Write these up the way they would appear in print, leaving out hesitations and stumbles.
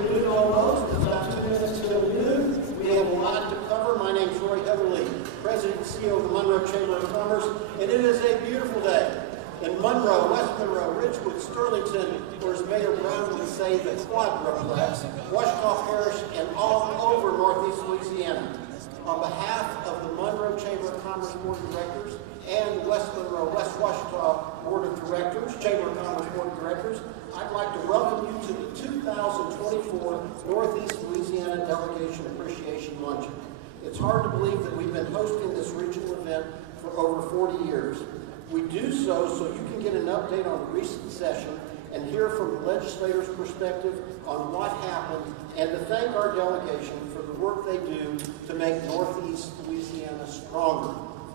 afternoon almost. It's about 2 minutes till noon. We have a lot to cover. My name is Roy Heatherly, President and CEO of the Monroe Chamber of Commerce, and it is a beautiful day. In Monroe, West Monroe, Ridgewood, Sterlington, or as Mayor Brown would say, the Quadruplex, Washita Parish, and all over Northeast Louisiana. On behalf of the Monroe Chamber of Commerce Board of Directors and West Monroe, West Washita Board of Directors, Chamber of Commerce Board of Directors, I'd like to welcome you to the 2024 Northeast Louisiana Delegation Appreciation Luncheon. It's hard to believe that we've been hosting this regional event for over 40 years. We do so you can get an update on the recent session and hear from the legislators' perspective on what happened, and to thank our delegation for the work they do to make Northeast Louisiana stronger.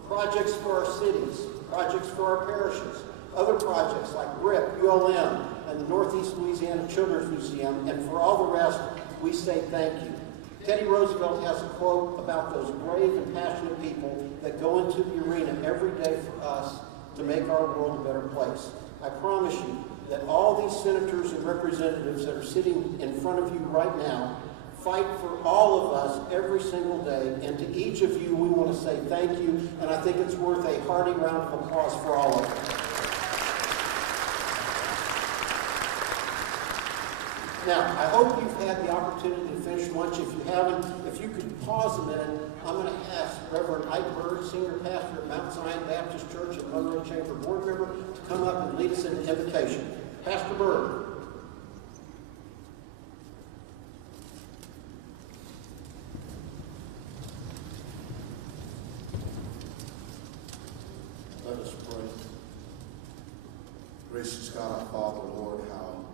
Projects for our cities, projects for our parishes, other projects like RIP, ULM, and the Northeast Louisiana Children's Museum, and for all the rest, we say thank you. Teddy Roosevelt has a quote about those brave and passionate people that go into the arena every day for us to make our world a better place. I promise you that all these senators and representatives that are sitting in front of you right now fight for all of us every single day, and to each of you we want to say thank you, and I think it's worth a hearty round of applause for all of you. Now, I hope you've had the opportunity to finish lunch. If you haven't, if you could pause a minute, I'm going to ask Reverend Ike Bird, Senior Pastor at Mount Zion Baptist Church and Monroe Chamber Board Member, to come up and lead us in the invocation. Pastor Bird. Let us pray. Gracious God, our Father, Lord, how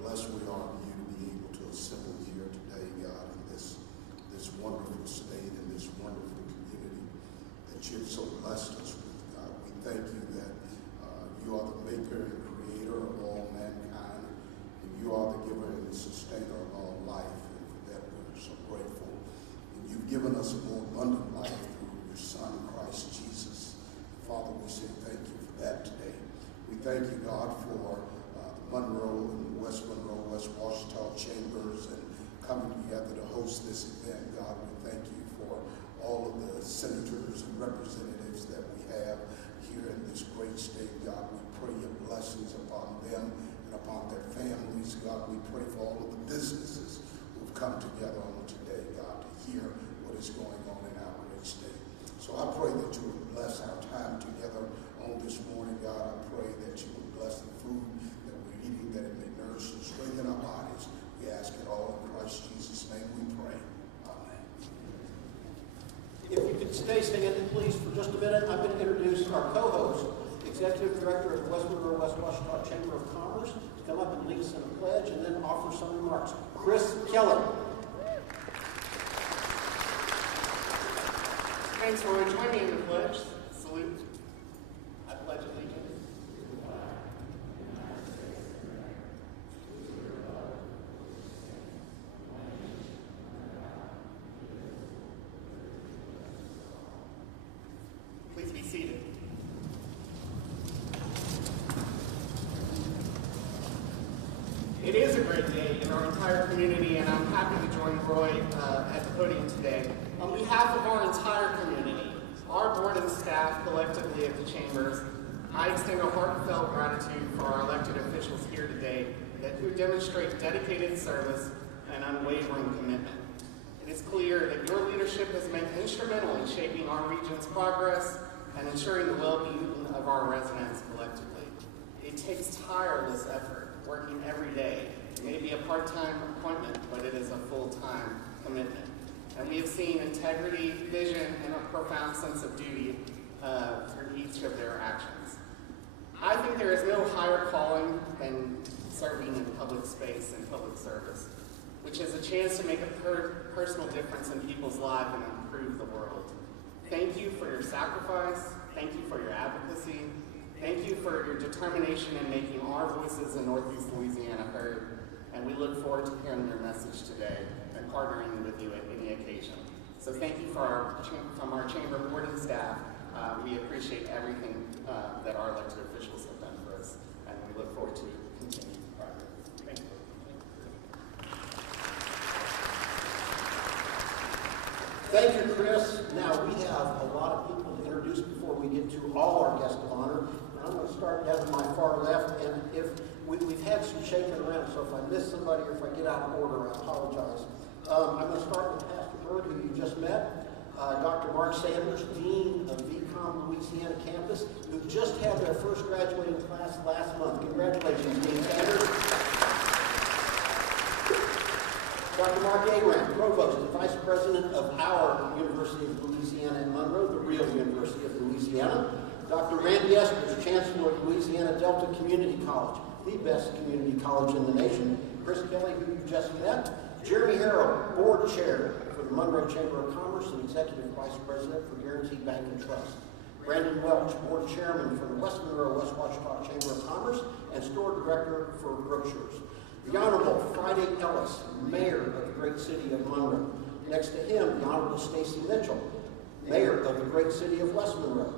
blessed we are in you to be able to assemble here today, God, in this wonderful state and this wonderful community that you've so blessed us with, God. We thank you that you are the maker and creator of all mankind, and you are the giver and the sustainer of all life, and for that we're so grateful. And you've given us a more abundant life through your Son, Christ Jesus. Father, we say thank you for that today. We thank you, God, for Monroe and West Washita Chambers and coming together to host this event. God, we thank you for all of the senators and representatives that we have here in this great state. God, we pray your blessings upon them and upon their families. God, we pray for all of the businesses who have come together on today, God, to hear what is going on in our great state. So I pray that you would bless our time together on this morning, God. I pray that you would bless the food that we're eating, that it may nourish and strengthen our bodies. We ask it all in Christ Jesus' name we pray. Amen. If you could stay standing, please, for just a minute, I'm going to introduce our co-host, Executive Director of the West Monroe West Washita Chamber of Commerce, to come up and lead us in a pledge and then offer some remarks. Chris Keller. Thanks, Roy. Join me in the pledge. Salute. I pledge allegiance. Please be seated. It is a great day in our entire community, and I'm happy to join Roy at the podium today. On behalf of our entire community, our board and staff collectively at the Chambers, I extend a heartfelt gratitude for our elected officials here today who demonstrate dedicated service and unwavering commitment. It is clear that your leadership has been instrumental in shaping our region's progress and ensuring the well-being of our residents collectively. It takes tireless effort, working every day. It may be a part-time appointment, but it is a full-time commitment. And we have seen integrity, vision, and a profound sense of duty through each of their actions. I think there is no higher calling than serving in public space and public service, which is a chance to make a personal difference in people's lives and improve the world. Thank you for your sacrifice. Thank you for your advocacy. Thank you for your determination in making our voices in Northeast Louisiana heard. And we look forward to hearing your message today and partnering with you at any occasion. So thank you from our chamber board and staff. We appreciate everything that our elected officials have done for us, and we look forward to continuing progress. Thank you. Chris. Now, we have a lot of people to introduce before we get to all our guests of honor. And I'm going to start down to my far left, and if we've had some shaking around, so if I miss somebody or if I get out of order, I apologize. I'm going to start with Pastor Bird, who you just met. Dr. Mark Sanders, Dean of VCOM Louisiana campus, who just had their first graduating class last month. Congratulations, Dean Sanders. Dr. Mark Aram, Provost and Vice President of our University of Louisiana in Monroe, the real University of Louisiana. Dr. Randy Espers, Chancellor of Louisiana Delta Community College, the best community college in the nation. Chris Kelly, who you just met. Jeremy Harrell, Board Chair for the Monroe Chamber of Commerce and Executive Vice President for Guaranteed Bank and Trust. Brandon Welch, Board Chairman for the West Monroe West Ouachita Chamber of Commerce and Store Director for Brookshires. The Honorable Friday Ellis, Mayor of the great city of Monroe. Next to him, the Honorable Stacy Mitchell, Mayor of the great city of West Monroe.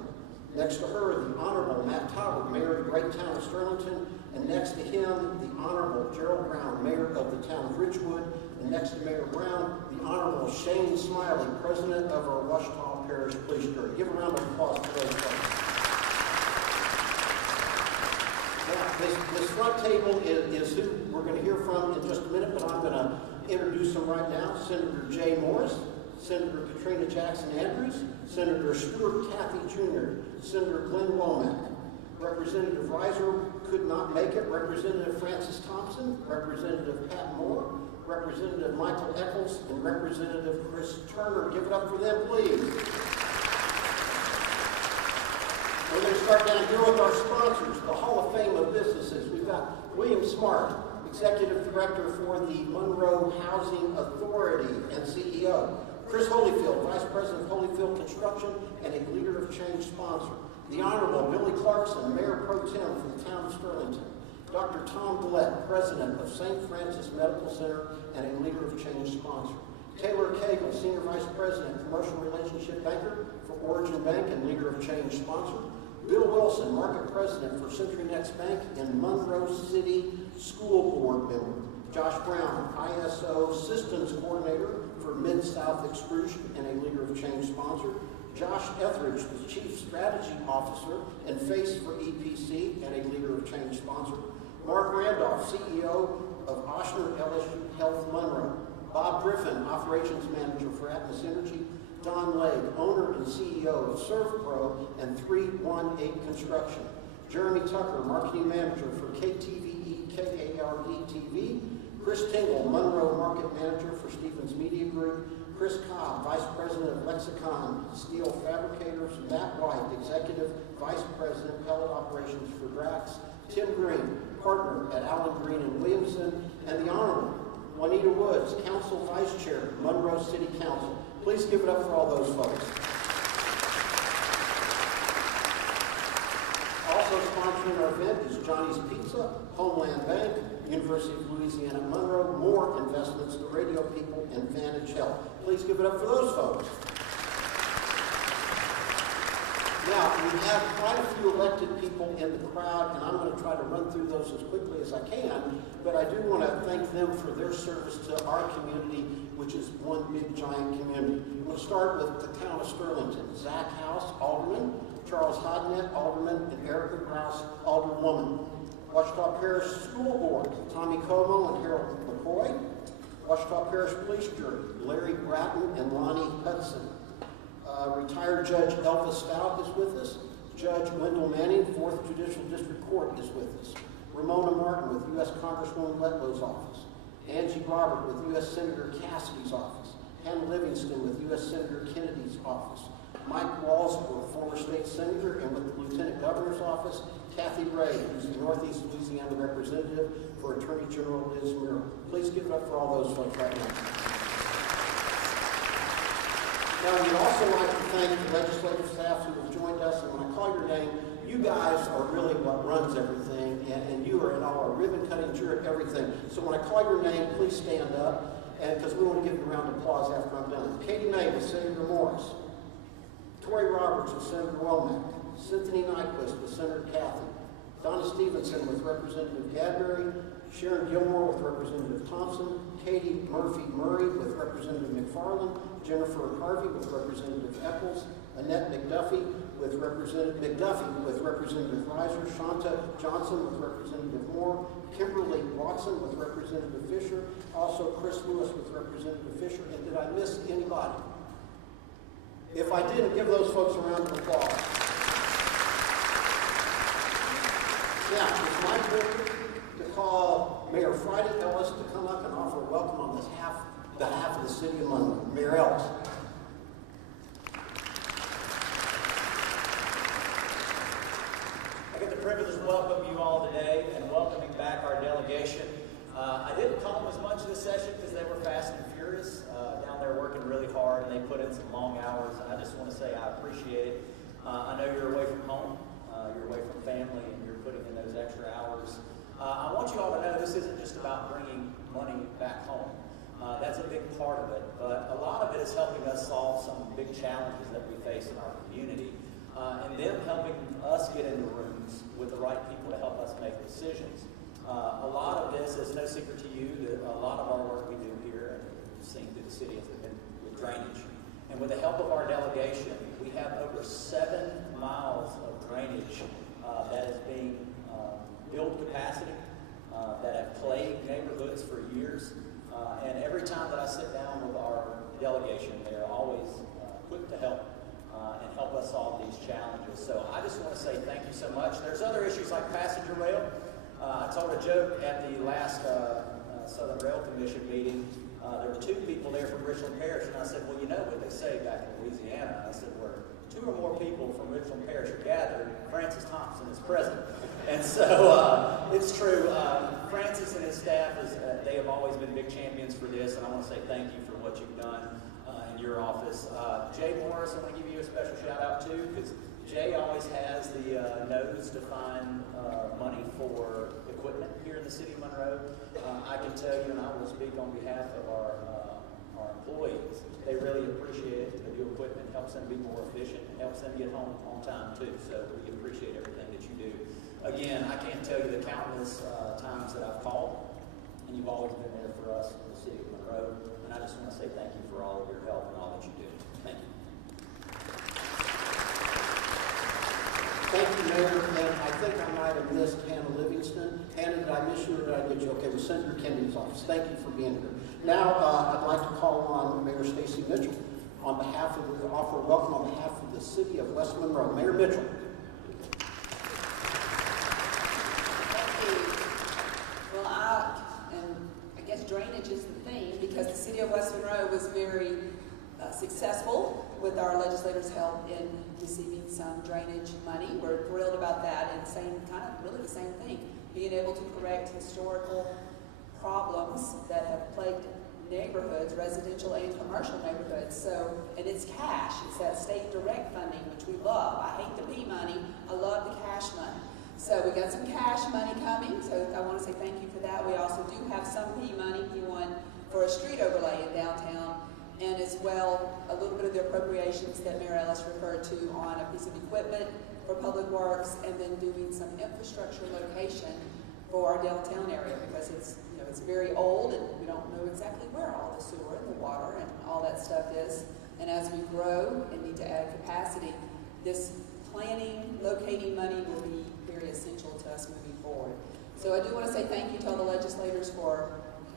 Next to her, the Honorable Matt Talbot, Mayor of the great town of Sterlington. And next to him, the Honorable Gerald Brown, Mayor of the town of Ridgewood. And next to Mayor Brown, the Honorable Shane Smiley, President of our Ouachita Parish Police Jury. Give a round of applause for those folks. Now, this front table is who we're going to hear from in just a minute, but I'm going to introduce them right now. Senator Jay Morris, Senator Katrina Jackson Andrews, Senator Stuart Cathy Jr., Senator Glenn Womack. Representative Reiser could not make it. Representative Francis Thompson, Representative Pat Moore, Representative Michael Eccles, and Representative Chris Turner. Give it up for them, please. We're going to start down here with our sponsors, the Hall of Fame of Businesses. We've got William Smart, Executive Director for the Monroe Housing Authority and CEO. Chris Holyfield, Vice President of Holyfield Construction and a Leader of Change sponsor. The Honorable Billy Clarkson, Mayor Pro Tem for the town of Sterlington. Dr. Tom Gillette, President of St. Francis Medical Center and a Leader of Change sponsor. Taylor Cagle, Senior Vice President, Commercial Relationship Banker for Origin Bank and Leader of Change sponsor. Bill Wilson, Market President for CenturyNext Bank and Monroe City School Board member. Josh Brown, ISO Systems Coordinator for Mid-South Extrusion and a Leader of Change sponsor. Josh Etheridge, the Chief Strategy Officer and Face for EPC and a Leader of Change sponsor. Mark Randolph, CEO of Oshner LSU Health Monroe. Bob Griffin, Operations Manager for Atmos Energy. Don Legg, owner and CEO of ServPro and 318 Construction. Jeremy Tucker, Marketing Manager for KTVE, KARD TV. Chris Tingle, Monroe Market Manager for Stevens Media Group. Chris Cobb, Vice President of Lexicon Steel Fabricators. Matt White, Executive Vice President, Pellet Operations for Drax. Tim Green, Partner at Allen Green and Williamson. And the Honorable Juanita Woods, Council Vice Chair, Monroe City Council. Please give it up for all those folks. Also sponsoring our event is Johnny's Pizza, Homeland Bank, University of Louisiana Monroe, More Investments, the Radio People, and Vantage Health. Please give it up for those folks. Now, we have quite a few elected people in the crowd, and I'm going to try to run through those as quickly as I can, but I do want to thank them for their service to our community, which is one big, giant community. We'll start with the town of Sterlington. Zach House, Alderman. Charles Hodnett, Alderman, and Erica Grouse, Alderwoman. Ouachita Parish School Board, Tommy Como and Harold McCoy. Ouachita Parish Police Jury, Larry Bratton and Lonnie Hudson. Retired Judge Elvis Stout is with us. Judge Wendell Manning, 4th Judicial District Court, is with us. Ramona Martin with U.S. Congresswoman Letlow's office. Angie Robert with U.S. Senator Cassidy's office. Hannah Livingston with U.S. Senator Kennedy's office. Mike Walsworth, former state senator and with the Lieutenant Governor's office. Kathy Ray, who's the Northeast Louisiana representative for Attorney General Liz Murrow. Please give it up for all those folks right now. Now, we'd also like to thank the legislative staff who have joined us, and when I call your name, you guys are really what runs everything, and you are in our ribbon cutting, you're at everything. So when I call your name, please stand up, and because we want to give you a round of applause after I'm done. Katie May with Senator Morris. Tori Roberts with Senator Womack. Cynthia Nyquist with Senator Cathy. Donna Stevenson with Representative Gadbury. Sharon Gilmore with Representative Thompson, Katie Murphy-Murray with Representative McFarland, Jennifer Harvey with Representative Eccles, Annette McDuffie with Representative Reiser, Shanta Johnson with Representative Moore, Kimberly Watson with Representative Fisher, also Chris Lewis with Representative Fisher. And did I miss anybody? If I didn't, give those folks a round of applause. Now, it's my pleasure to call Mayor Friday Ellis to come up and offer a welcome on behalf of the City of Monroe. Mayor Ellis. I get the privilege to welcome you all today and welcoming back our delegation. I didn't call them as much this session because they were fast and furious down there working really hard, and they put in some long hours. And I just want to say I appreciate it. I know you're away from home, you're away from family, and you're putting in those extra hours. I want you all to know this isn't just about bringing money back home. That's a big part of it, but a lot of it is helping us solve some big challenges that we face in our community, and them helping us get into rooms with the right people to help us make decisions. A lot of this is no secret to you that a lot of our work we do here, and you've seen through the city, has been with drainage. And with the help of our delegation, we have over 7 miles of drainage that is being build capacity, that have plagued neighborhoods for years. And every time that I sit down with our delegation, they're always quick to help and help us solve these challenges. So I just want to say thank you so much. There's other issues like passenger rail. I told a joke at the last Southern Rail Commission meeting. There were 2 people there from Richland Parish, and I said, well, you know what they say back in Louisiana. I said, where 2 or more people from Richland Parish are gathered, Francis Thompson is present. And so it's true. Francis and his staff, they have always been big champions for this, and I want to say thank you for what you've done in your office. Jay Morris, I want to give you a special shout out too, because Jay always has the nose to find money for equipment here in the city of Monroe. I can tell you, and I will speak on behalf of our employees, they really appreciate it. The new equipment helps them be more efficient and helps them get home on time too. So we appreciate everything that you do. Again, I can't tell you the countless times that I've called, and you've always been there for us in the city of Monroe. And I just want to say thank you for all of your help and all that you do. Thank you. Thank you, Mayor. And I think I might have missed Hannah Livingston. Hannah, did I miss you or did I get you? Okay, with Senator Kennedy's office. Thank you for being here. Now, I'd like to call on Mayor Stacy Mitchell on behalf of the offer of welcome on behalf of the city of West Monroe. Mayor Mitchell. Well, I guess drainage is the theme because the city of West Monroe was very successful with our legislators' help in receiving some drainage money. We're thrilled about that, and really the same thing, being able to correct historical problems that have plagued neighborhoods, residential and commercial neighborhoods. So, and it's cash. It's that state direct funding, which we love. I hate the P money. I love the cash money. So we got some cash money coming, so I want to say thank you for that. We also do have some P money, P1, for a street overlay in downtown, and as well, a little bit of the appropriations that Mayor Ellis referred to on a piece of equipment for Public Works, and then doing some infrastructure location for our downtown area, because it's very old, and we don't know exactly where all the sewer and the water and all that stuff is. And as we grow and need to add capacity, this planning, locating money will be very essential to us moving forward. So I do want to say thank you to all the legislators for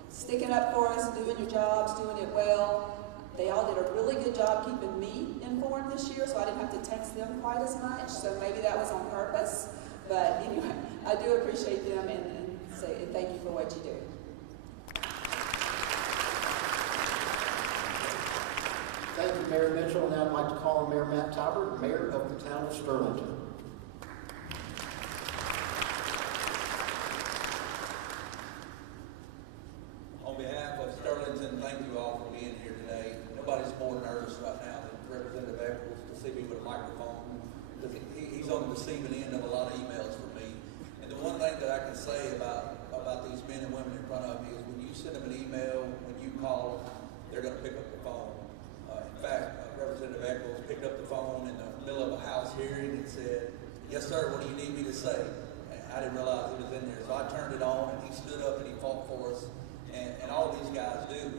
sticking up for us, doing your jobs, doing it well. They all did a really good job keeping me informed this year, so I didn't have to text them quite as much. So maybe that was on purpose. But anyway, I do appreciate them and thank you for what you do. Thank you, Mayor Mitchell. Now I'd like to call on Mayor Matt Talbert, Mayor of the town of Sterlington. On behalf of Sterlington, thank you all for being here today. Nobody's more nervous right now than Representative Eccles to see me with a microphone, because he's on the receiving end of a lot of emails from me. And the one thing that I can say about these men and women in front of me is when you send them an email, when you call them, they're going to pick up the phone. In fact, Representative Eccles picked up the phone in the middle of a House hearing and said, "Yes, sir, what do you need me to say?" And I didn't realize it was in there. So I turned it on, and he stood up and he fought for us, and all of these guys do.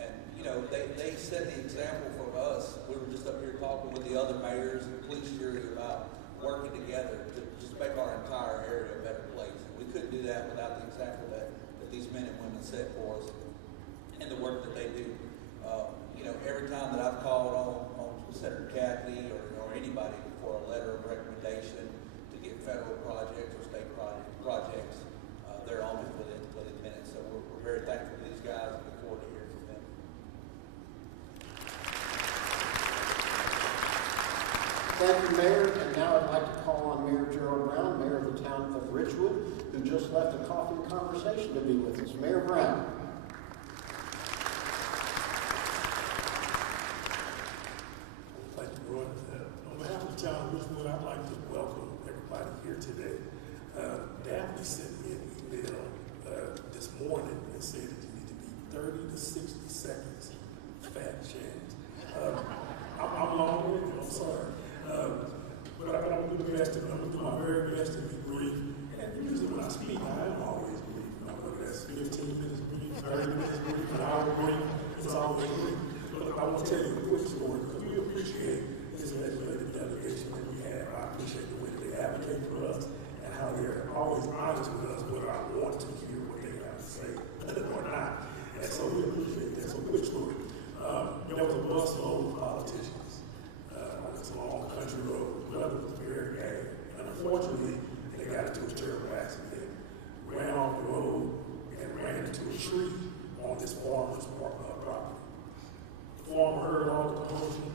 And, you know, they set the example for us. We were just up here talking with the other mayors and police jury about working together to just make our entire area a better place. And we couldn't do that without the example that these men and women set for us and the work that they do. You know, every time that I've called on Senator Catley or anybody for a letter of recommendation to get federal projects or state projects, they're on it within minutes. So we're very thankful for these guys and look forward to hearing from them. Thank you, Mayor. And now I'd like to call on Mayor Gerald Brown, Mayor of the town of Richwood, who just left a coffee and conversation to be with us. Mayor Brown. Thank you, Roy. On behalf of the town of Richwood, I'd like to welcome everybody here today. Daphne sent me an email this morning and said that you need to be 30 to 60 seconds fat chance. I'm long-winded, I'm sorry. But I'm going to do my very best to be brief. And usually when I speak, I am always brief. Whether that's 15 minutes brief, 30 minutes brief, an hour brief, it's always brief. But I want to tell you a quick story because we appreciate this legislative delegation that we have. I appreciate the way that they advocate for us and how they're always honest with us whether I want to hear what they have to say or not. And so we appreciate that. So quick story. There was a bus load of politicians on this long country road. The weather was very bad. And unfortunately, they got into a terrible accident, ran off the road, and ran into a tree on this farmer's property. The farmer heard all the commotion,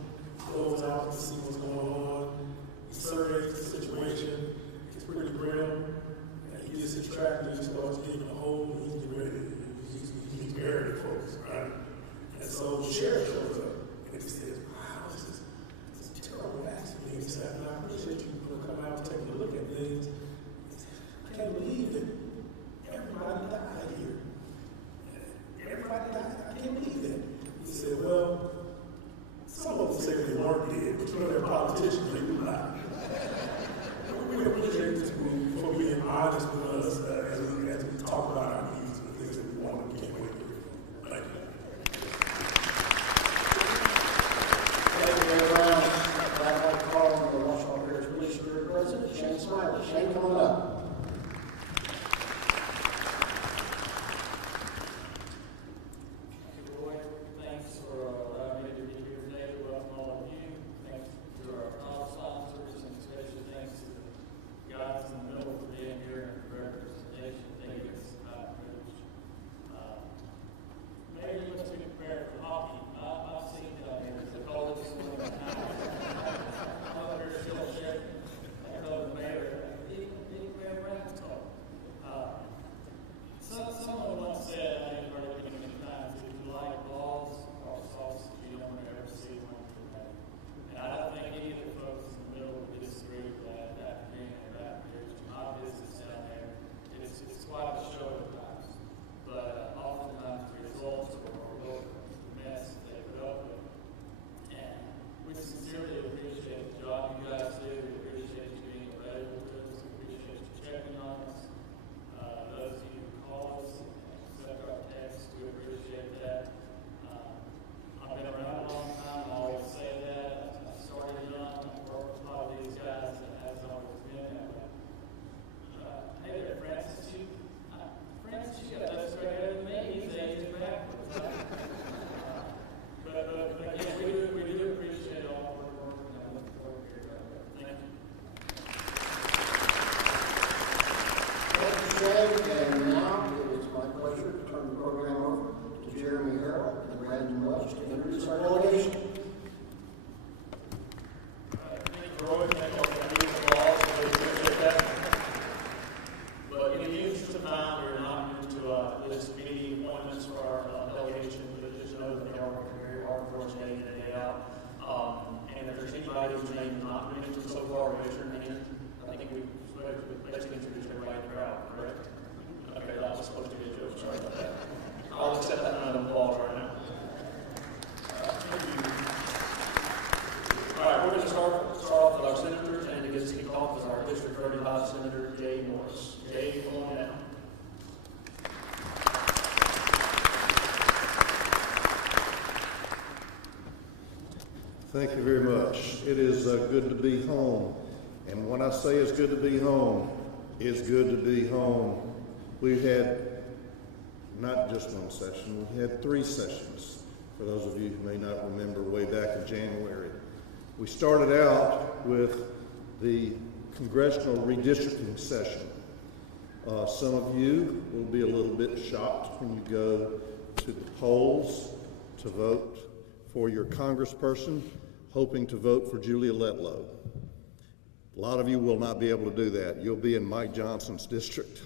goes out to see what's going on. He surveys the situation. It's pretty grim. And he gets his tractor, he starts digging a hole, and he's getting ready. He's burying folks, right? And so the sheriff shows up, and he says, wow, this is a terrible accident. He said, I appreciate you coming out and taking a look at things. He said, I can't believe that everybody died here. Everybody died. I can't believe that. He said, well, some of them say they weren't dead, but you know they're politicians, they do lie. We appreciate this group for being honest with us as we talk about our needs and the things that we want and we can't wait to hear. Thank you. Thank you, Mayor Brown. I'd like to call on the Washington Parish Police Bureau President, Shane Smiley. Shane, come on up. And now it is my pleasure to turn the program over to Jeremy Harrell and Brandon Welch to introduce our delegation. Thank you, Roy. Thank you all for being involved. I really appreciate that. But in the interest of time, we're not into list meeting appointments for our delegation, but just know that they are working very hard for us day in and day out. And if there's anybody whose name is not mentioned so far, raise your hand. I think we basically introduced everybody in the crowd, correct? Okay, that was supposed to be a joke. Sorry about that. I'll accept that round of applause right now. Thank you. All right, we're going to start off with our senators, and to get us kicked off is our District 35 Senator Jay Morris. Thank you very much. It is good to be home. And when I say it's good to be home, it's good to be home. We had not just one session, we had 3 sessions, for those of you who may not remember, way back in January. We started out with the congressional redistricting session. Some of you will be a little bit shocked when you go to the polls to vote for your congressperson, hoping to vote for Julia Letlow. A lot of you will not be able to do that. You'll be in Mike Johnson's district.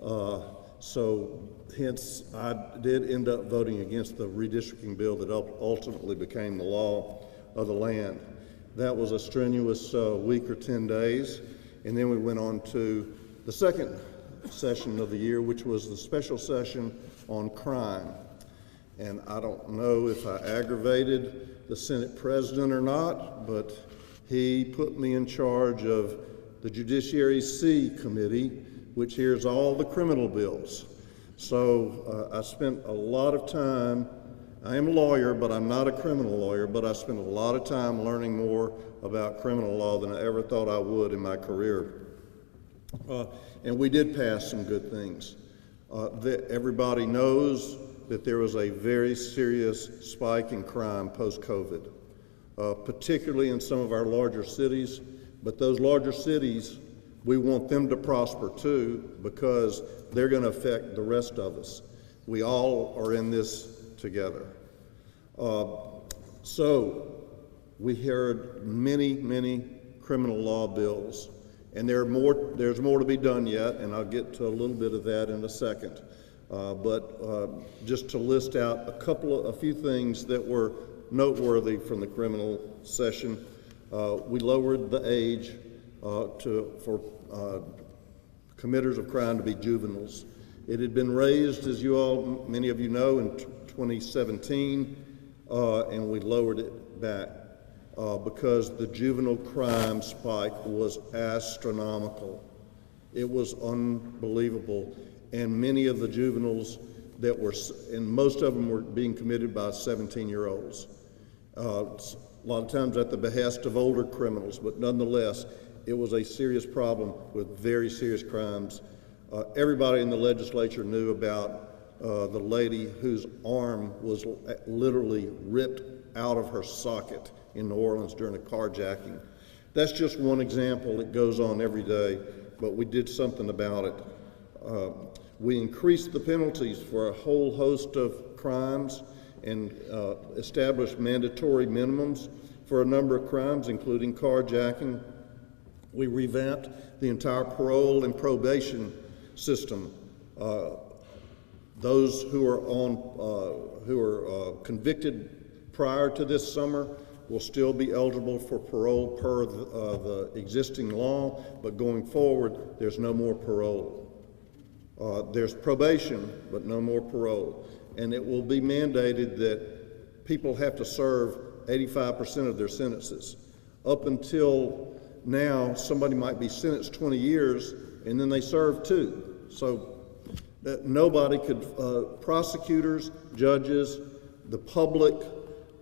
So hence, I did end up voting against the redistricting bill that ultimately became the law of the land. That was a strenuous week or 10 days. And then we went on to the second session of the year, which was the special session on crime. And I don't know if I aggravated the Senate president or not, but he put me in charge of the Judiciary C Committee, which hears all the criminal bills. So I spent a lot of time, I am a lawyer, but I'm not a criminal lawyer, but I spent a lot of time learning more about criminal law than I ever thought I would in my career. And we did pass some good things. Everybody knows that there was a very serious spike in crime post-COVID, particularly in some of our larger cities. But those larger cities, we want them to prosper too, because they're going to affect the rest of us. We all are in this together. So we heard many criminal law bills, and there's more to be done yet, and I'll get to a little bit of that in a second. But just to list out a few things that were noteworthy from the criminal session, we lowered the age for committers of crime to be juveniles. It had been raised, as many of you know, in 2017, and we lowered it back because the juvenile crime spike was astronomical. It was unbelievable. And many of the juveniles and most of them were being committed by 17-year-olds. A lot of times at the behest of older criminals, but nonetheless, it was a serious problem with very serious crimes. Everybody in the legislature knew about the lady whose arm was literally ripped out of her socket in New Orleans during a carjacking. That's just one example. It goes on every day, but we did something about it. We increased the penalties for a whole host of crimes and established mandatory minimums for a number of crimes, including carjacking. We revamped the entire parole and probation system. Those who are convicted prior to this summer will still be eligible for parole per the existing law, but going forward, there's no more parole. There's probation, but no more parole. And it will be mandated that people have to serve 85% of their sentences. Up until now, somebody might be sentenced 20 years, and then they serve 2. So that nobody could, prosecutors, judges, the public,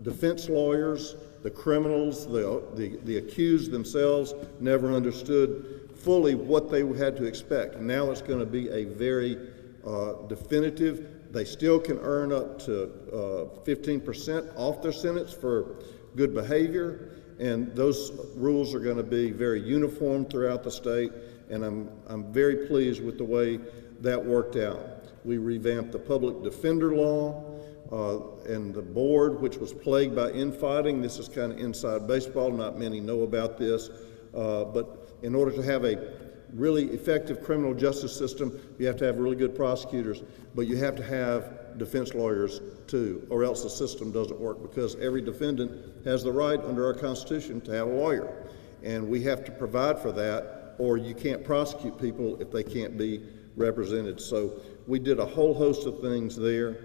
defense lawyers, the criminals, the accused themselves never understood fully what they had to expect. Now it's going to be a very definitive. They still can earn up to 15% off their sentence for good behavior, and those rules are going to be very uniform throughout the state, and I'm very pleased with the way that worked out. We revamped the public defender law and the board, which was plagued by infighting. This is kind of inside baseball. Not many know about this, but in order to have a really effective criminal justice system, you have to have really good prosecutors, but you have to have defense lawyers too, or else the system doesn't work, because every defendant has the right under our Constitution to have a lawyer. And we have to provide for that, or you can't prosecute people if they can't be represented. So we did a whole host of things there.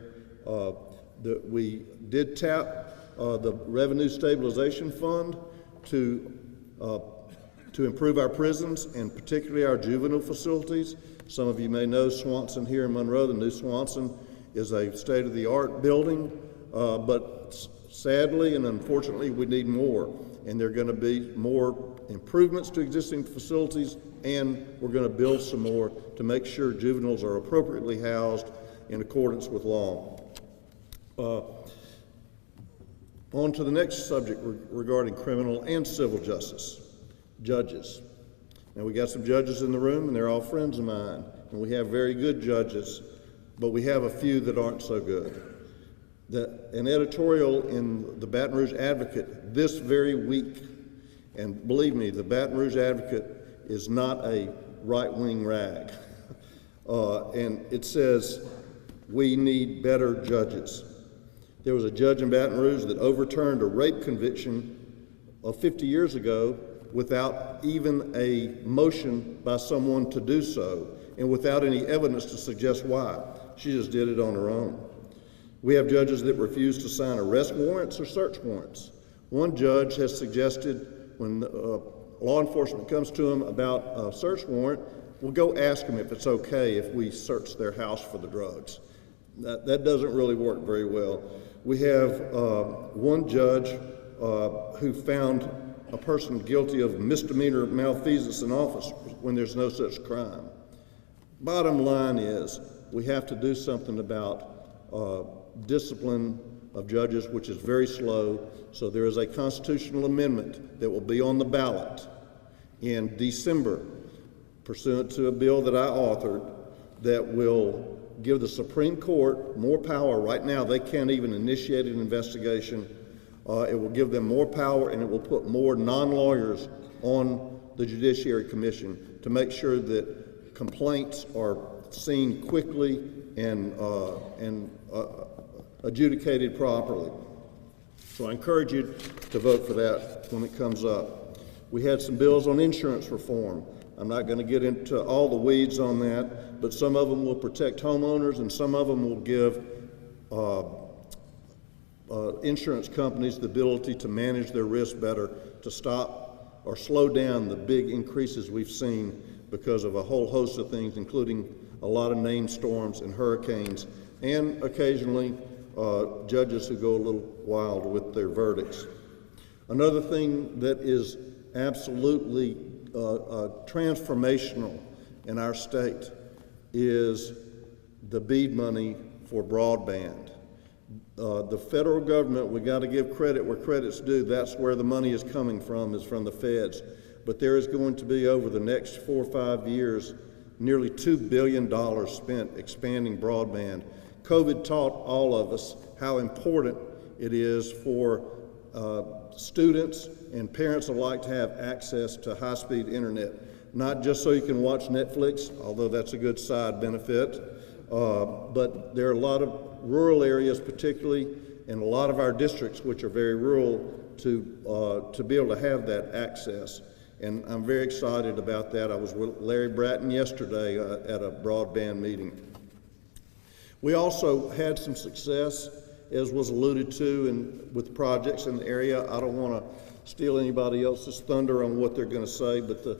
We did tap the Revenue Stabilization Fund to improve our prisons, and particularly our juvenile facilities. Some of you may know Swanson here in Monroe. The new Swanson is a state-of-the-art building. but sadly and unfortunately we need more, and there are going to be more improvements to existing facilities, and we're going to build some more to make sure juveniles are appropriately housed in accordance with law. On to the next subject regarding criminal and civil justice, judges. Now, we got some judges in the room, and they're all friends of mine, and we have very good judges, but we have a few that aren't so good. An editorial in the Baton Rouge Advocate this very week, and believe me, the Baton Rouge Advocate is not a right-wing rag, and it says, we need better judges. There was a judge in Baton Rouge that overturned a rape conviction of 50 years ago without even a motion by someone to do so, and without any evidence to suggest why. She just did it on her own. We have judges that refuse to sign arrest warrants or search warrants. One judge has suggested when law enforcement comes to him about a search warrant, we'll go ask them if it's okay if we search their house for the drugs. That doesn't really work very well. We have one judge who found a person guilty of misdemeanor malfeasance in office when there's no such crime. Bottom line is we have to do something about discipline of judges, which is very slow. So there is a constitutional amendment that will be on the ballot in December, pursuant to a bill that I authored, that will give the Supreme Court more power. Right now, they can't even initiate an investigation. It will give them more power, and it will put more non-lawyers on the Judiciary Commission to make sure that complaints are seen quickly and adjudicated properly. So I encourage you to vote for that when it comes up. We had some bills on insurance reform. I'm not going to get into all the weeds on that, but some of them will protect homeowners and some of them will give insurance companies the ability to manage their risk better, to stop or slow down the big increases we've seen because of a whole host of things, including a lot of named storms and hurricanes, and occasionally judges who go a little wild with their verdicts. Another thing that is absolutely transformational in our state is the BEAD money for broadband. The federal government, we got to give credit where credit's due. That's where the money is coming from, is from the feds. But there is going to be, over the next 4 or 5 years, nearly $2 billion spent expanding broadband. COVID taught all of us how important it is for students and parents alike to have access to high-speed internet, not just so you can watch Netflix, although that's a good side benefit, but there are a lot of rural areas, particularly in a lot of our districts, which are very rural, to be able to have that access. And I'm very excited about that. I was with Larry Bratton yesterday at a broadband meeting. We also had some success, as was alluded to, with projects in the area. I don't want to steal anybody else's thunder on what they're going to say, but the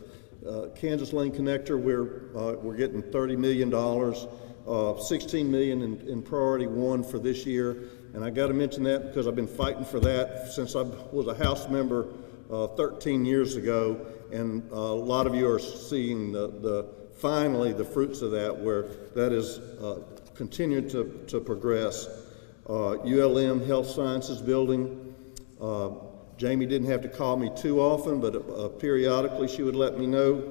Kansas Lane Connector, we're getting $30 million, $16 million in Priority 1 for this year. And I got to mention that because I've been fighting for that since I was a House member 13 years ago, and a lot of you are seeing finally the fruits of that, where that is continued to progress. ULM Health Sciences Building, Jamie didn't have to call me too often, but periodically she would let me know,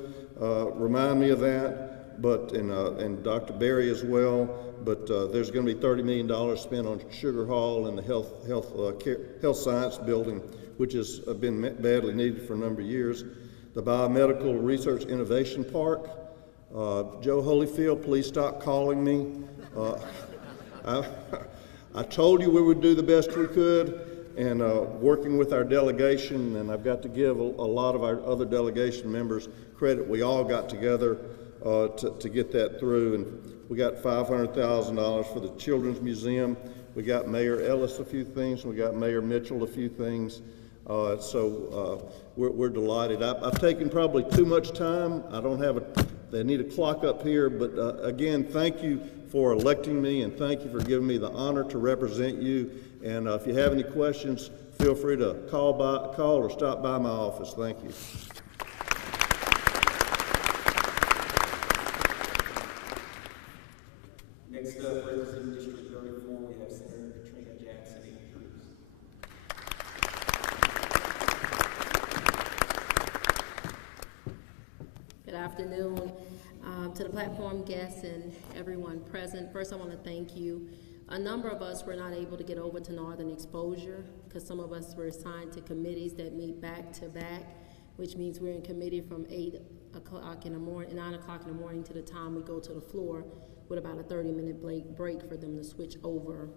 remind me of that, and Dr. Berry as well. But there's going to be $30 million spent on Sugar Hall and the Health Science Building, which has been badly needed for a number of years. The Biomedical Research Innovation Park. Joe Holyfield, please stop calling me. I told you we would do the best we could, and working with our delegation, and I've got to give a lot of our other delegation members credit. We all got together to get that through, and we got $500,000 for the Children's Museum. We got Mayor Ellis a few things, and we got Mayor Mitchell a few things. So we're delighted. I've taken probably too much time. I don't have they need a clock up here, but again, thank you for electing me, and thank you for giving me the honor to represent you. And if you have any questions, feel free to call or stop by my office. Thank you. Next up, representing District 34, we have Senator Katrina Jackson Andrews. Good afternoon to the platform guests and everyone present. First, I want to thank you. A number of us were not able to get over to Northern Exposure because some of us were assigned to committees that meet back to back, which means we're in committee from 8 o'clock in the morning, 9 o'clock in the morning to the time we go to the floor, with about a 30-minute break for them to switch over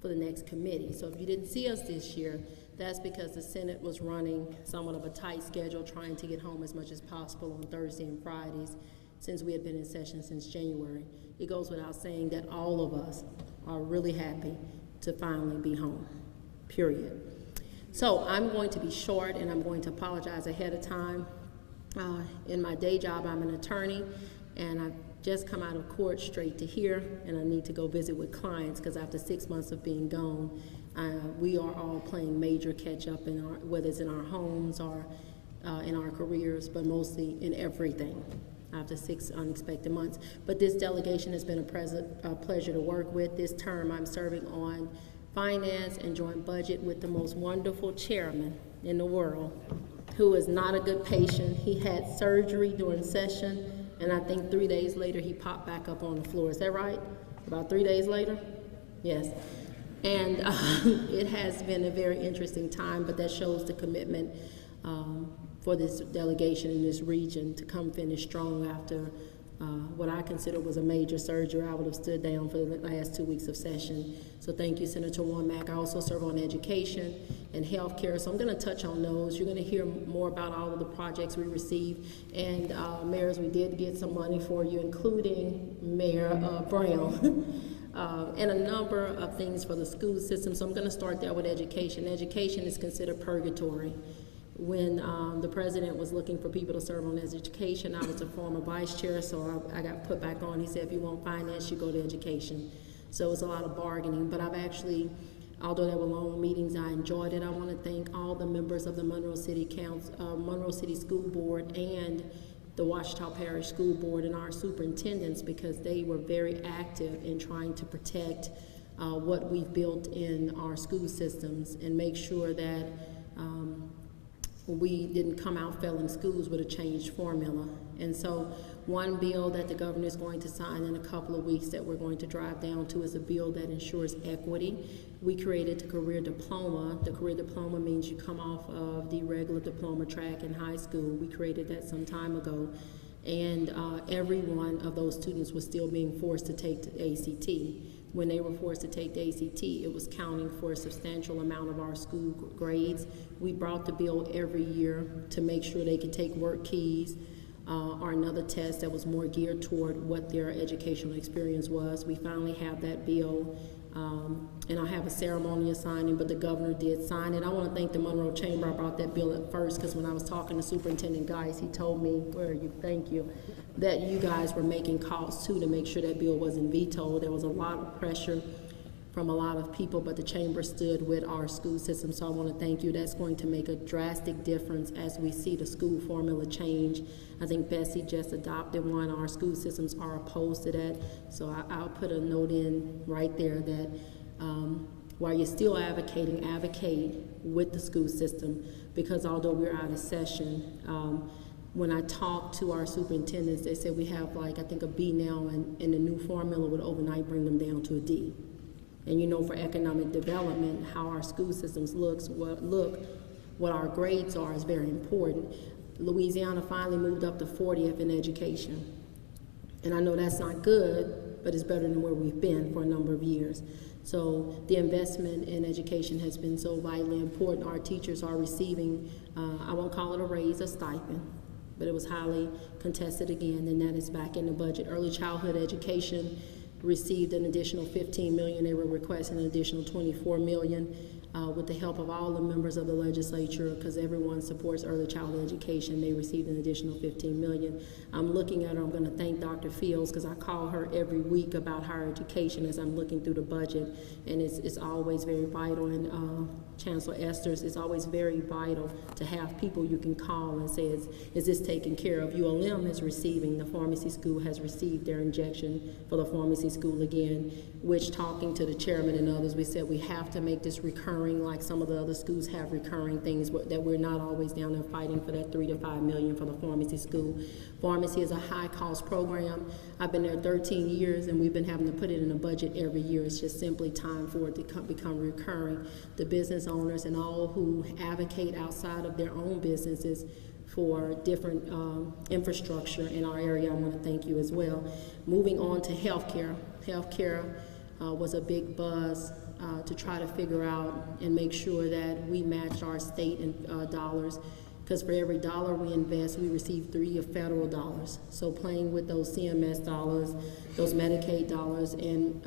for the next committee. So if you didn't see us this year, that's because the Senate was running somewhat of a tight schedule, trying to get home as much as possible on Thursday and Fridays, since we had been in session since January. It goes without saying that all of us are really happy to finally be home, period. So I'm going to be short, and I'm going to apologize ahead of time. In my day job, I'm an attorney, and I've just come out of court straight to here, and I need to go visit with clients because after 6 months of being gone, we are all playing major catch up in whether it's in our homes or in our careers, but mostly in everything after 6 unexpected months. But this delegation has been a pleasure to work with. This term I'm serving on finance and joint budget with the most wonderful chairman in the world, who is not a good patient. He had surgery during session, and I think 3 days later he popped back up on the floor. Is that right? About 3 days later? Yes. And it has been a very interesting time, but that shows the commitment for this delegation in this region to come finish strong after what I consider was a major surgery. I would have stood down for the last 2 weeks of session. So thank you, Senator Womack. I also serve on education and healthcare, so I'm going to touch on those. You're going to hear more about all of the projects we received. And mayors, we did get some money for you, including Mayor Brown. And a number of things for the school system. So I'm going to start there with education. Education is considered purgatory. When the president was looking for people to serve on education, I was a former vice chair, so I got put back on. He said, if you want finance, you go to education. So it was a lot of bargaining, but I've actually, although there were long meetings, I enjoyed it. I want to thank all the members of the Monroe City Monroe City School Board and the Ouachita Parish School Board and our superintendents, because they were very active in trying to protect what we've built in our school systems and make sure that we didn't come out failing schools with a changed formula. And so one bill that the governor is going to sign in a couple of weeks that we're going to drive down to is a bill that ensures equity. We created the career diploma. The career diploma means you come off of the regular diploma track in high school. We created that some time ago. And every one of those students was still being forced to take the ACT. When they were forced to take the ACT, it was counting for a substantial amount of our school grades. We brought the bill every year to make sure they could take work keys or another test that was more geared toward what their educational experience was. We finally have that bill, and I have a ceremonial signing, but the governor did sign it. I want to thank the Monroe Chamber. I brought that bill at first because when I was talking to Superintendent Geis, he told me, where are you? Thank you, that you guys were making calls too to make sure that bill wasn't vetoed. There was a lot of pressure from a lot of people, but the chamber stood with our school system, so I want to thank you. That's going to make a drastic difference as we see the school formula change. I think Bessie just adopted one. Our school systems are opposed to that, so I'll put a note in right there that while you're still advocating, advocate with the school system, because although we're out of session, when I talked to our superintendents, they said we have like, I think a B now, and the new formula would overnight bring them down to a D. And you know, for economic development, how our school systems look, what our grades are is very important. Louisiana finally moved up to 40th in education. And I know that's not good, but it's better than where we've been for a number of years. So the investment in education has been so vitally important. Our teachers are receiving, I won't call it a raise, a stipend, but it was highly contested again, and that is back in the budget. Early childhood education received an additional $15 million. They were requesting an additional $24 million. with the help of all the members of the legislature, because everyone supports early childhood education, they received an additional $15 million. I'm looking at her, I'm going to thank Dr. Fields, because I call her every week about higher education as I'm looking through the budget, and it's always very vital. And Chancellor Esters, it's always very vital to have people you can call and say, is this taken care of? ULM is receiving, the pharmacy school has received their injection for the pharmacy school again, which, talking to the chairman and others, we said we have to make this recurring, like some of the other schools have recurring things, that we're not always down there fighting for that $3 to $5 million for the pharmacy school. Pharmacy is a high-cost program. I've been there 13 years, and we've been having to put it in a budget every year. It's just simply time for it to become recurring. The business owners and all who advocate outside of their own businesses for different infrastructure in our area, I want to thank you as well. Moving on to healthcare. Healthcare was a big buzz to try to figure out and make sure that we matched our state and dollars, because for every dollar we invest, we receive 3 of federal dollars. So playing with those CMS dollars, those Medicaid dollars, and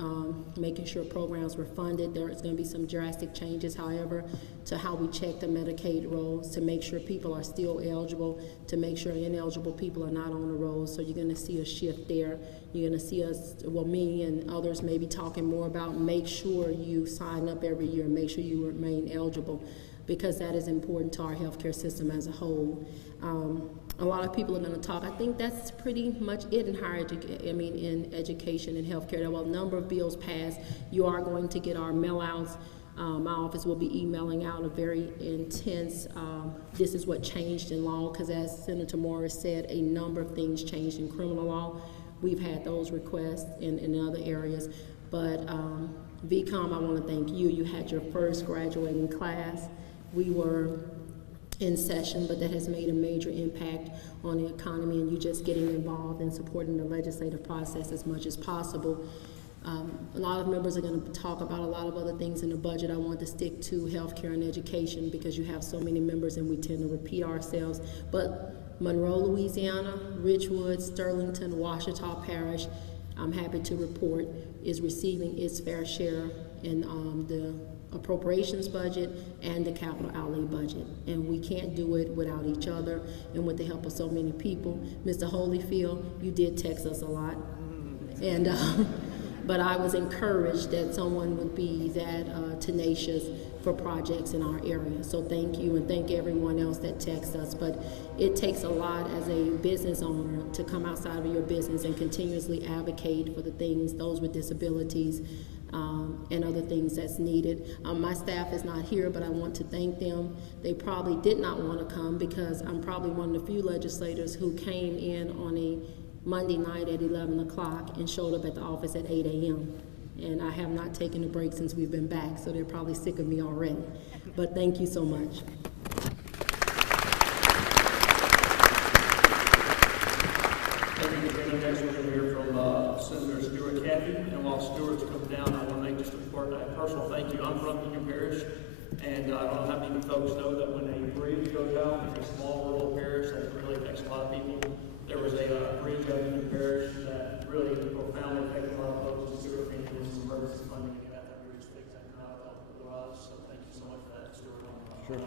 making sure programs were funded. There's going to be some drastic changes, however, to how we check the Medicaid rolls to make sure people are still eligible, to make sure ineligible people are not on the rolls. So you're going to see a shift there. You're going to see us, well, me and others may be talking more about make sure you sign up every year, make sure you remain eligible, because that is important to our healthcare system as a whole. A lot of people are going to talk. I think that's pretty much it in in education and healthcare. There were a number of bills passed. You are going to get our mail-outs. My office will be emailing out a very intense, this is what changed in law, because as Senator Morris said, a number of things changed in criminal law. We've had those requests in other areas. But VCOM, I want to thank you. You had your first graduating class. We were in session, but that has made a major impact on the economy, and you just getting involved and supporting the legislative process as much as possible. A lot of members are going to talk about a lot of other things in the budget. I want to stick to healthcare and education because you have so many members and we tend to repeat ourselves. But Monroe, Louisiana, Richwood, Sterlington, Ouachita Parish, I'm happy to report, is receiving its fair share in the appropriations budget and the capital outlay budget, and we can't do it without each other and with the help of so many people. Mr. Holyfield, you did text us a lot, and but I was encouraged that someone would be that tenacious for projects in our area. So thank you, and thank everyone else that texts us. But it takes a lot as a business owner to come outside of your business and continuously advocate for the things, those with disabilities, and other things that's needed. My staff is not here, but I want to thank them. They probably did not want to come because I'm probably one of the few legislators who came in on a Monday night at 11 o'clock and showed up at the office at 8 a.m. And I have not taken a break since we've been back, so they're probably sick of me already. But thank you so much. Thank you. Next, we're going to hear from Senator Stewart Caffey. And while Stewart's come down, I want to make just a personal thank you. I'm from Union Parish, and I don't know how many folks know that when a bridge goes down in a small rural parish, that really affects a lot of people. There was a bridge out in Union Parish that really profoundly affected a lot of folks, and Stewart came in with some emergency funding to get that bridge fixed and not help with us. So thank you so much for that, Stewart. Sure.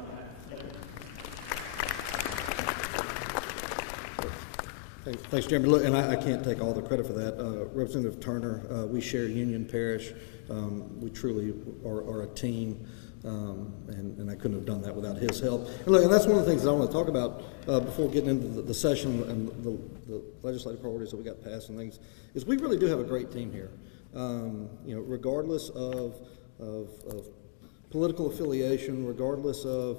Thank you. Thanks, Jeremy. Look, and I can't take all the credit for that. Representative Turner, we share Union Parish. We truly are a team, and I couldn't have done that without his help. And look, and that's one of the things that I want to talk about before getting into the session and the legislative priorities that we got passed and things, is we really do have a great team here. Regardless of political affiliation, regardless of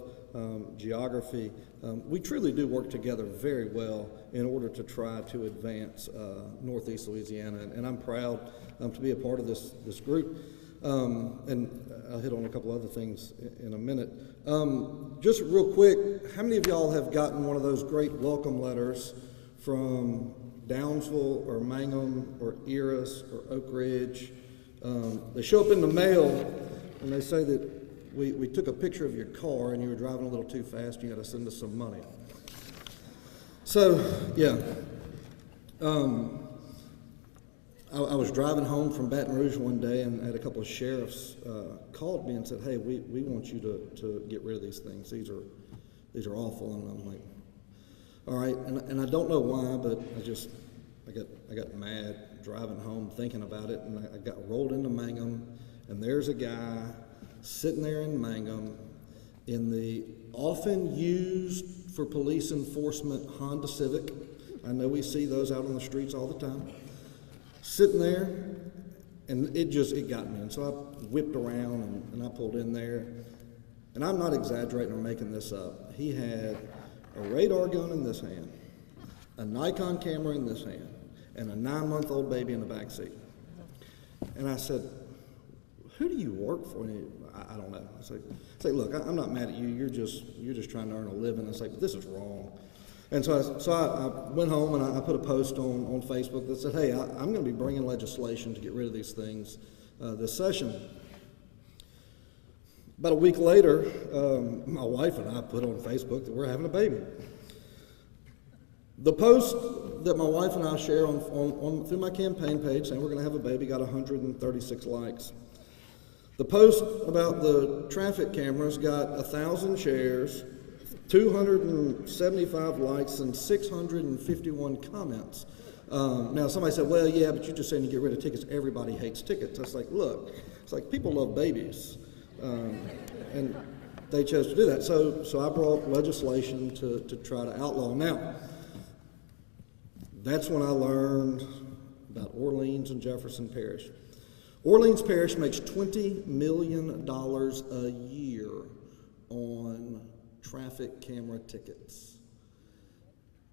geography, we truly do work together very well in order to try to advance Northeast Louisiana, and I'm proud to be a part of this group. And I'll hit on a couple other things in a minute. Just real quick, how many of y'all have gotten one of those great welcome letters from Downsville or Mangum or Eris or Oak Ridge? They show up in the mail and they say that we took a picture of your car and you were driving a little too fast and you got to send us some money. So, yeah. I was driving home from Baton Rouge one day, and had a couple of sheriffs called me and said, "Hey, we want you to get rid of these things. These are awful." And I'm like, "All right." And I don't know why, but I got mad driving home thinking about it, and I got rolled into Mangum, and there's a guy sitting there in Mangum in the often used for police enforcement Honda Civic. I know we see those out on the streets all the time. Sitting there, and it got me. And so I whipped around and I pulled in there. And I'm not exaggerating or making this up. He had a radar gun in this hand, a Nikon camera in this hand, and a 9-month-old baby in the back seat. And I said, "Who do you work for?" And I don't know. I say, "Look, I'm not mad at you. You're just trying to earn a living." I say, "But this is wrong." And so I went home and I put a post on Facebook that said, "Hey, I'm going to be bringing legislation to get rid of these things this session." About a week later, my wife and I put on Facebook that we're having a baby. The post that my wife and I share on through my campaign page saying we're going to have a baby got 136 likes. The post about the traffic cameras got 1,000 shares, 275 likes, and 651 comments. Now somebody said, "Well, yeah, but you're just saying you get rid of tickets. Everybody hates tickets." I was like, "Look, it's like people love babies." And they chose to do that. So I brought legislation to try to outlaw. Now, that's when I learned about Orleans and Jefferson Parish. Orleans Parish makes $20 million a year on traffic camera tickets.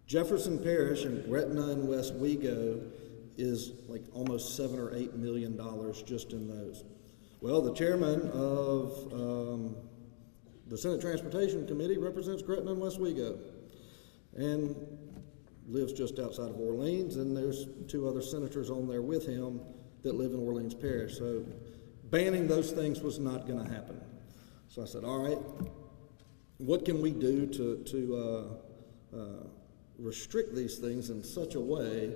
Jefferson Parish in Gretna and West Wego is like almost $7 or $8 million just in those. Well, the chairman of the Senate Transportation Committee represents Gretna and West Wego and lives just outside of Orleans, and there's 2 other senators on there with him that live in Orleans Parish. So banning those things was not going to happen. So I said, all right, what can we do to restrict these things in such a way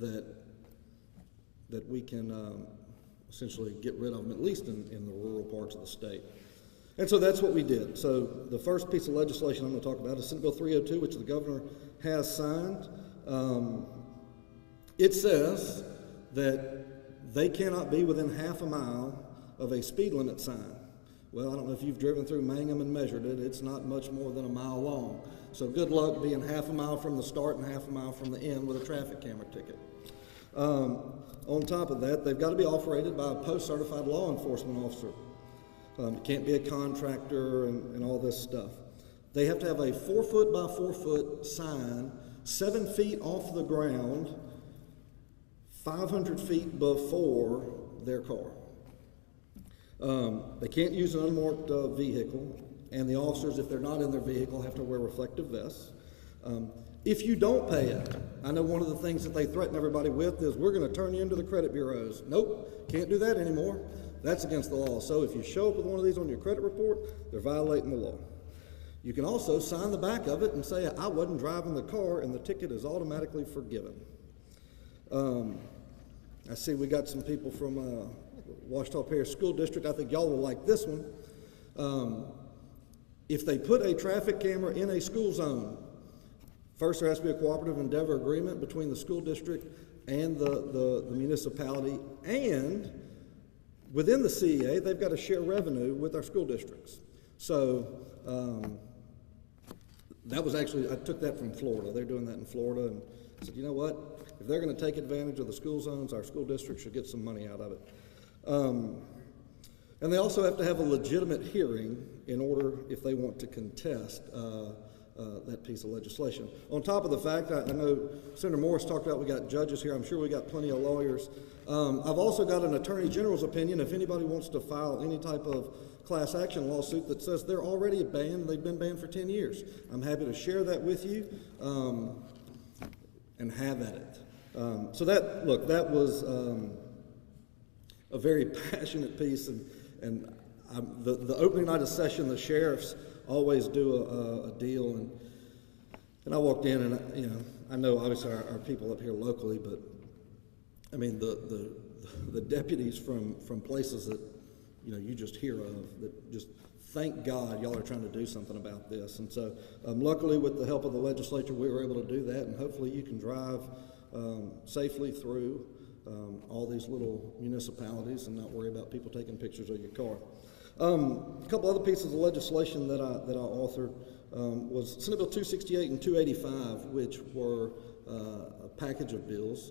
that we can essentially get rid of them, at least in the rural parts of the state. And so that's what we did. So the first piece of legislation I'm going to talk about is Senate Bill 302, which the governor has signed. It says that they cannot be within half a mile of a speed limit sign. Well, I don't know if you've driven through Mangum and measured it. It's not much more than a mile long. So good luck being half a mile from the start and half a mile from the end with a traffic camera ticket. On top of that, they've got to be operated by a post-certified law enforcement officer. It can't be a contractor and all this stuff. They have to have a 4-foot by 4-foot sign, 7 feet off the ground, 500 feet before their car. They can't use an unmarked vehicle, and the officers, if they're not in their vehicle, have to wear reflective vests. If you don't pay it, I know one of the things that they threaten everybody with is we're going to turn you into the credit bureaus. Nope, can't do that anymore. That's against the law. So if you show up with one of these on your credit report, they're violating the law. You can also sign the back of it and say, I wasn't driving the car, and the ticket is automatically forgiven. I see we got some people from Ouachita Parish School District. I think y'all will like this one. If they put a traffic camera in a school zone, first there has to be a cooperative endeavor agreement between the school district and the municipality, and within the CEA, they've got to share revenue with our school districts. So that was actually, I took that from Florida. They're doing that in Florida, and I said, you know what? If they're going to take advantage of the school zones, our school district should get some money out of it. And they also have to have a legitimate hearing in order, if they want to contest that piece of legislation. On top of the fact, I know Senator Morris talked about we got judges here. I'm sure we got plenty of lawyers. I've also got an attorney general's opinion. If anybody wants to file any type of class action lawsuit that says they're already banned, they've been banned for 10 years, I'm happy to share that with you and have at it. So that was a very passionate piece, and the opening night of session, the sheriffs always do a deal, and I walked in, and I know obviously our people up here locally, but I mean, the deputies from places that, you know, you just hear of, that just thank God y'all are trying to do something about this. And so luckily with the help of the legislature, we were able to do that, and hopefully you can drive safely through all these little municipalities and not worry about people taking pictures of your car. A couple other pieces of legislation that I authored was Senate Bill 268 and 285, which were a package of bills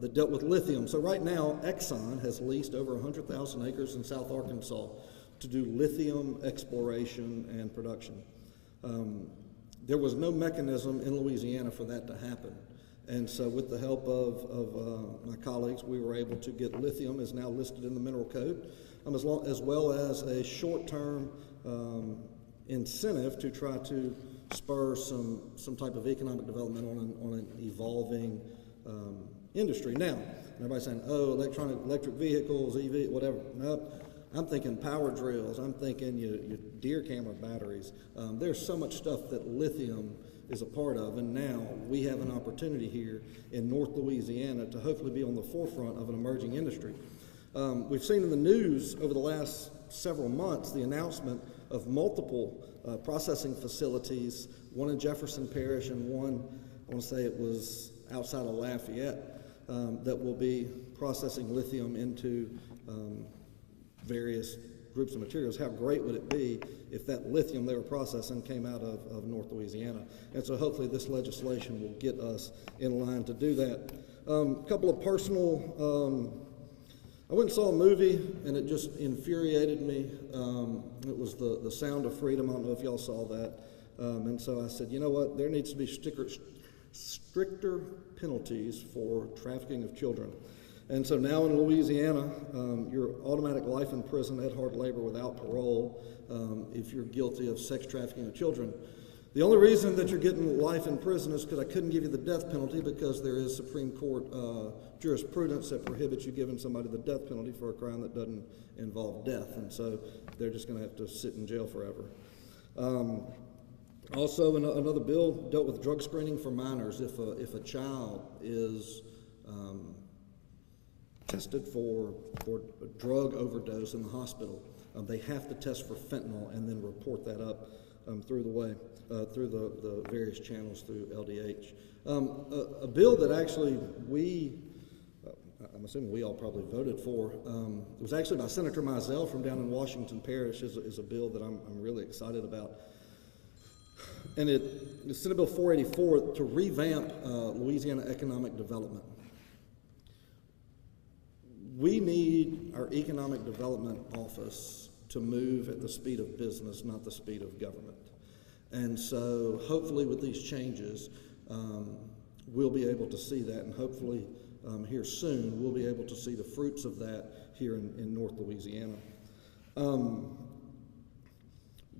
that dealt with lithium. So right now, Exxon has leased over 100,000 acres in South Arkansas to do lithium exploration and production. There was no mechanism in Louisiana for that to happen. And so with the help of my colleagues, we were able to get lithium is now listed in the Mineral Code, as well as a short-term incentive to try to spur some type of economic development on an evolving industry. Now, everybody's saying, oh, electric vehicles, EV, whatever. Nope. I'm thinking power drills. I'm thinking your deer camera batteries. There's so much stuff that lithium is a part of, and now we have an opportunity here in North Louisiana to hopefully be on the forefront of an emerging industry. We've seen in the news over the last several months the announcement of multiple processing facilities, one in Jefferson Parish and one, I want to say it was outside of Lafayette, that will be processing lithium into various groups of materials. How great would it be if that lithium they were processing came out of North Louisiana? And so hopefully this legislation will get us in line to do that. A couple of personal, I went and saw a movie and it just infuriated me. It was the Sound of Freedom. I don't know if y'all saw that. And so I said, you know what, there needs to be stricter penalties for trafficking of children. And so now in Louisiana, you're automatic life in prison at hard labor without parole if you're guilty of sex trafficking of children. The only reason that you're getting life in prison is because I couldn't give you the death penalty, because there is Supreme Court jurisprudence that prohibits you giving somebody the death penalty for a crime that doesn't involve death. And so they're just going to have to sit in jail forever. Also, another bill dealt with drug screening for minors. If a child is tested for a drug overdose in the hospital, they have to test for fentanyl and then report that up through the various channels through LDH. A bill that actually I'm assuming we all probably voted for, it was actually by Senator Mizell from down in Washington Parish, is a bill that I'm really excited about. And it's Senate Bill 484 to revamp Louisiana economic development. We need our economic development office to move at the speed of business, not the speed of government. And so hopefully with these changes, we'll be able to see that, and hopefully here soon we'll be able to see the fruits of that here in North Louisiana.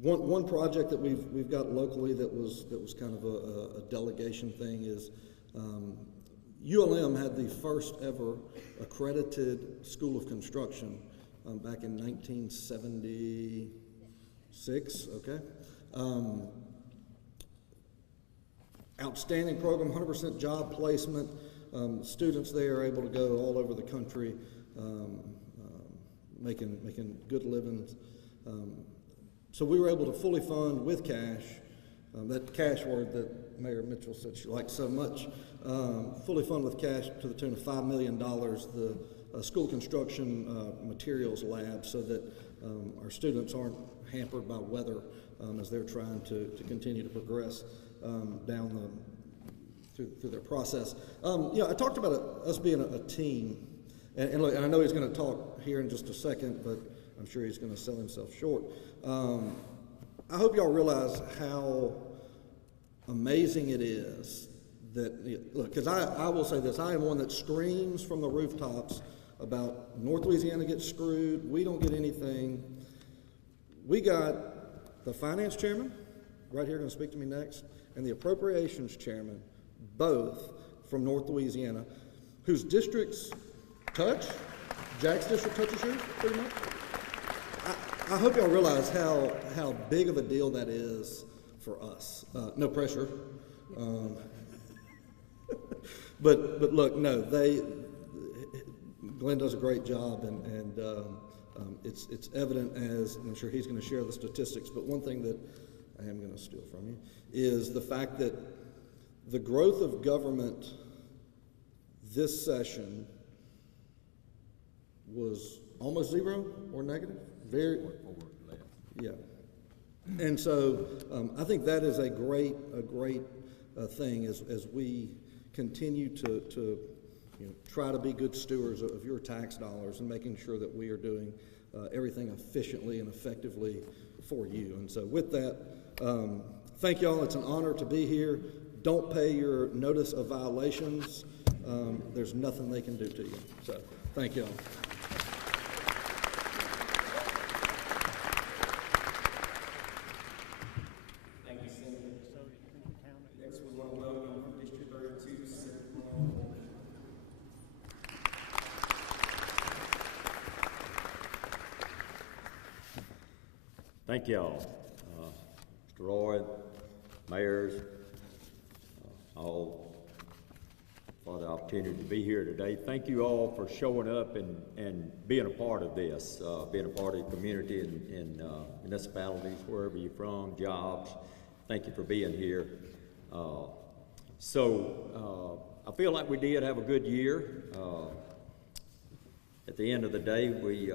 One project that we've got locally that was kind of a delegation thing is ULM had the first ever accredited school of construction back in 1976, okay? Outstanding program, 100% job placement. Students there are able to go all over the country making good livings. So we were able to fully fund with cash, that cash word that Mayor Mitchell said she liked so much, fully fund with cash to the tune of $5 million, the school construction materials lab, so that our students aren't hampered by weather as they're trying to continue to progress down through their process. I talked about us being a team, and look, I know he's going to talk here in just a second, but I'm sure he's going to sell himself short. I hope y'all realize how amazing it is that, look, because I will say this, I am one that screams from the rooftops about North Louisiana gets screwed, we don't get anything. We got the finance chairman, right here, going to speak to me next, and the appropriations chairman, both from North Louisiana, whose districts touch. Jack's district touches here, pretty much. I hope y'all realize how big of a deal that is for us. No pressure. But look, no, Glenn does a great job, and it's evident, as I'm sure he's going to share the statistics, but one thing that I am going to steal from you is the fact that the growth of government this session was almost zero or negative. Very, yeah. And so I think that is a great thing as we continue to try to be good stewards of your tax dollars and making sure that we are doing everything efficiently and effectively for you. And so with that, thank y'all. It's an honor to be here. Don't pay your notice of violations. There's nothing they can do to you. So thank y'all. Thank you, Senator. Next, we want to welcome from District 32, Senator Monroe. Thank y'all. Mr. Roy, mayors, all for the opportunity to be here today. Thank you all for showing up and being a part of this, being a part of the community and municipalities, wherever you're from, jobs. Thank you for being here. I feel like we did have a good year. At the end of the day, we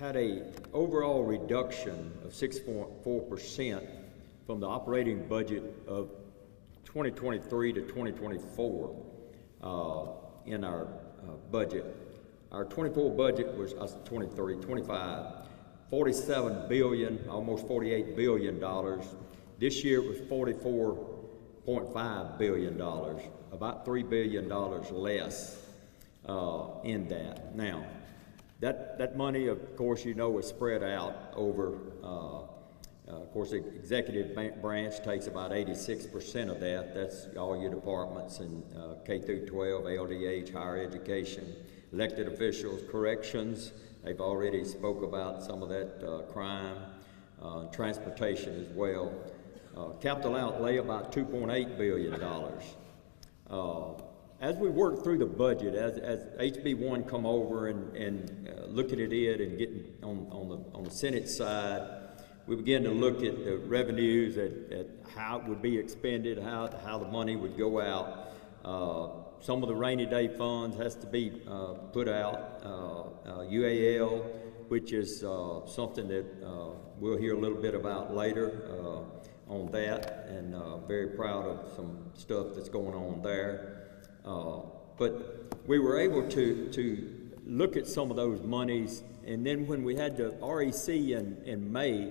had a overall reduction of 6.4% from the operating budget of 2023 to 2024 in our budget. Our 24 budget was 25, $47 billion, almost $48 billion. This year it was $44.5 billion, about $3 billion less in that. Now, that money, of course, is spread out over, of course, the executive branch takes about 86% of that. That's all your departments and K through 12, LDH, higher education, elected officials, corrections. They've already spoke about some of that crime, transportation as well. Capital outlay about $2.8 billion. As we work through the budget, as HB1 come over and looking at it and getting on the Senate side, we begin to look at the revenues, at how it would be expended, how the money would go out. Some of the rainy day funds has to be put out. UAL, which is something that we'll hear a little bit about later on that, and very proud of some stuff that's going on there. But we were able to look at some of those monies, and then when we had the REC in May,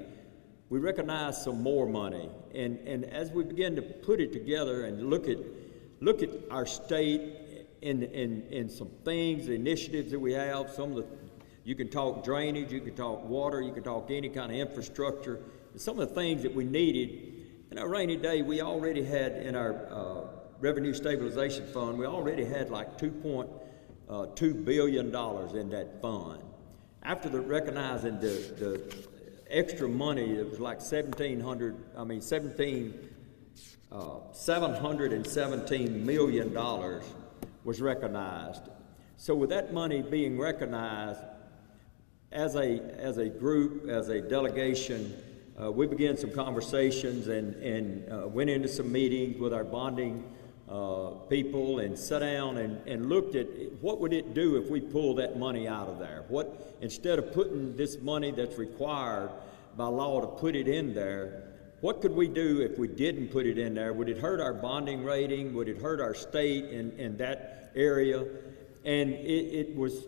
we recognized some more money. And as we began to put it together and look at our state and some things, the initiatives that we have, you can talk drainage, you can talk water, you can talk any kind of infrastructure, some of the things that we needed. In our rainy day, we already had in our Revenue Stabilization Fund, we already had like $2.2 billion in that fund. After recognizing the extra money, it was like $717 million was recognized. So with that money being recognized, as a group, as a delegation, we began some conversations and went into some meetings with our bonding people and sat down and looked at what would it do if we pull that money out of there. What, instead of putting this money that's required by law to put it in there, what could we do if we didn't put it in there? Would it hurt our bonding rating? Would it hurt our state in that area? And it was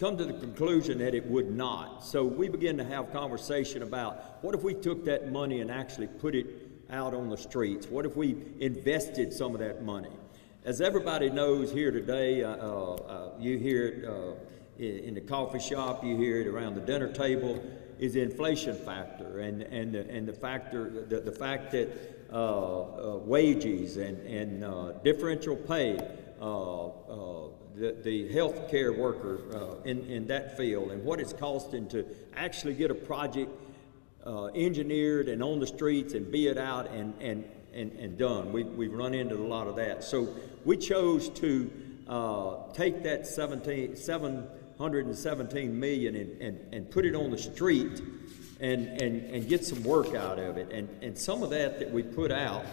come to the conclusion that it would not. So we began to have conversation about what if we took that money and actually put it out on the streets? What if we invested some of that money? As everybody knows here today, you hear it in the coffee shop, you hear it around the dinner table, is the inflation factor and the fact that wages and differential pay, the health care worker in that field, and what it's costing to actually get a project engineered and on the streets and be it out and and done. We've run into a lot of that. So we chose to take that 717 million and put it on the street and get some work out of it. And some of that we put out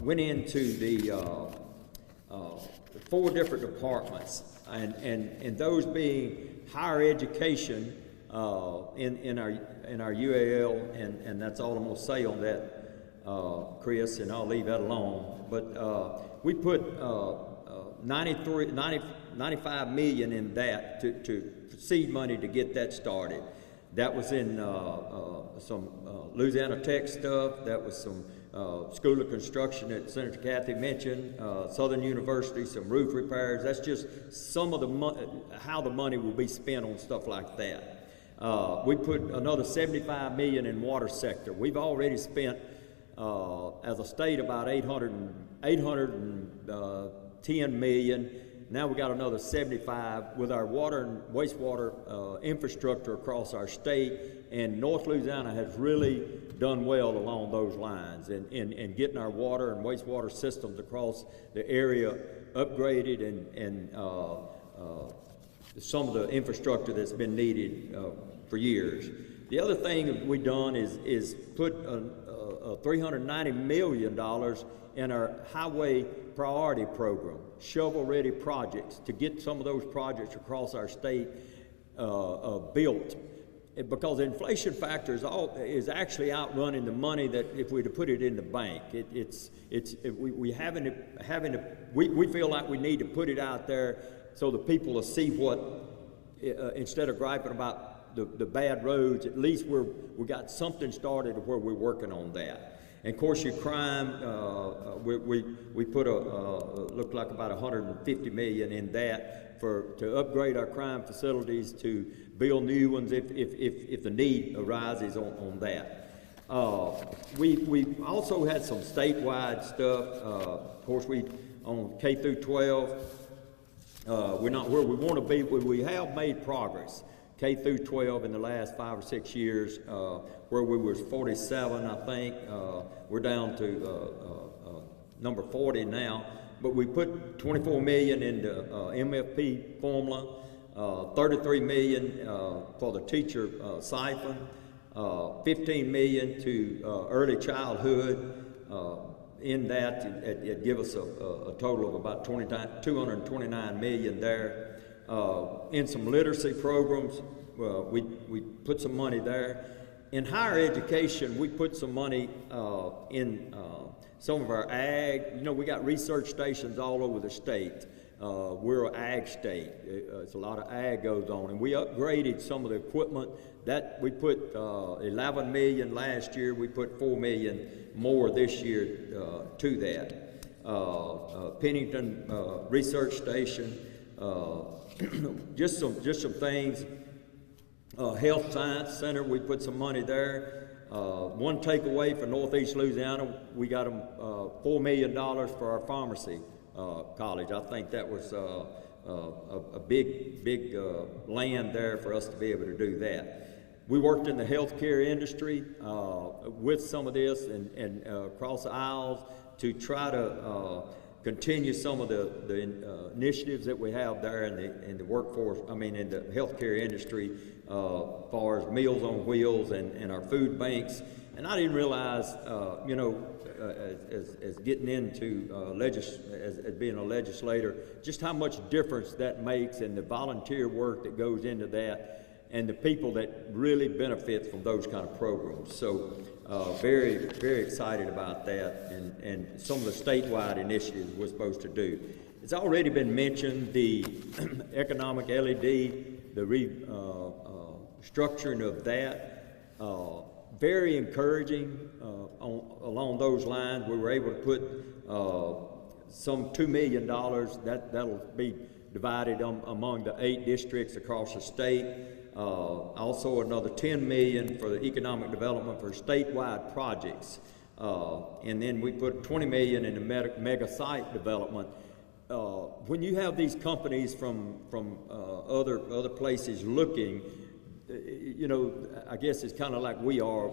went into the 4 different departments, and those being higher education in our UAL, and that's all I'm going to say on that, Chris, and I'll leave that alone. But we put 95 million in that to seed money to get that started. That was in some Louisiana Tech stuff. That was some School of Construction that Senator Kathy mentioned, Southern University, some roof repairs. That's just some of the how the money will be spent on stuff like that. We put another 75 million in water sector. We've already spent, as a state, about 810 million. Now we got another 75 with our water and wastewater infrastructure across our state, and North Louisiana has really done well along those lines and getting our water and wastewater systems across the area upgraded and some of the infrastructure that's been needed for years. The other thing we've done is put $390 million in our highway priority program, shovel-ready projects, to get some of those projects across our state built. Because the inflation factor is actually outrunning the money that if we'd have put it in the bank. We feel like we need to put it out there so the people will see what, instead of griping about the bad roads, at least we got something started where we're working on that. And of course, your crime, we put looked like about 150 million in that to upgrade our crime facilities, to build new ones if the need arises on that. We also had some statewide stuff. Of course, on K through 12, we're not where we want to be, but we have made progress. K through 12 in the last 5 or 6 years, where we was 47, I think, we're down to number 40 now. But we put 24 million into MFP formula, 33 million for the teacher siphon, 15 million to early childhood. In that, it give us a total of about 229 million there. In some literacy programs, we put some money there. In higher education, we put some money in some of our ag. You know, we got research stations all over the state. We're an ag state. It's a lot of ag goes on, and we upgraded some of the equipment. That we put 11 million last year. We put 4 million more this year to that. Pennington Research Station. Just some things. Health Science Center, we put some money there. One takeaway for Northeast Louisiana, we got them $4 million for our pharmacy college. I think that was a big land there for us to be able to do that. We worked in the healthcare industry with some of this and across the aisles to try to continue some of the initiatives that we have there in the workforce, in the healthcare industry, as far as Meals on Wheels and our food banks. And I didn't realize, as getting into as being a legislator, just how much difference that makes, and the volunteer work that goes into that, and the people that really benefit from those kind of programs. So very, very excited about that, and some of the statewide initiatives we're supposed to do. It's already been mentioned, the economic LED, the restructuring of that, very encouraging along those lines. We were able to put some $2 million, that'll be divided among the 8 districts across the state. Also another 10 million for the economic development for statewide projects. And then we put 20 million in the mega site development. When you have these companies from other places looking, you know, I guess it's kind of like we are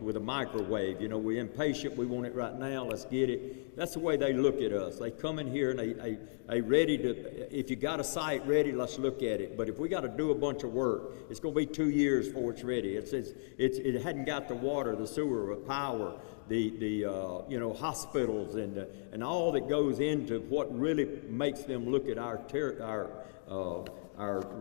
with a microwave. You know, we're impatient. We want it right now. Let's get it. That's the way they look at us. They come in here and they ready to, if you got a site ready, let's look at it. But if we got to do a bunch of work, it's going to be 2 years before it's ready. It hadn't got the water, the sewer, the power, the you know, hospitals and all that goes into what really makes them look at our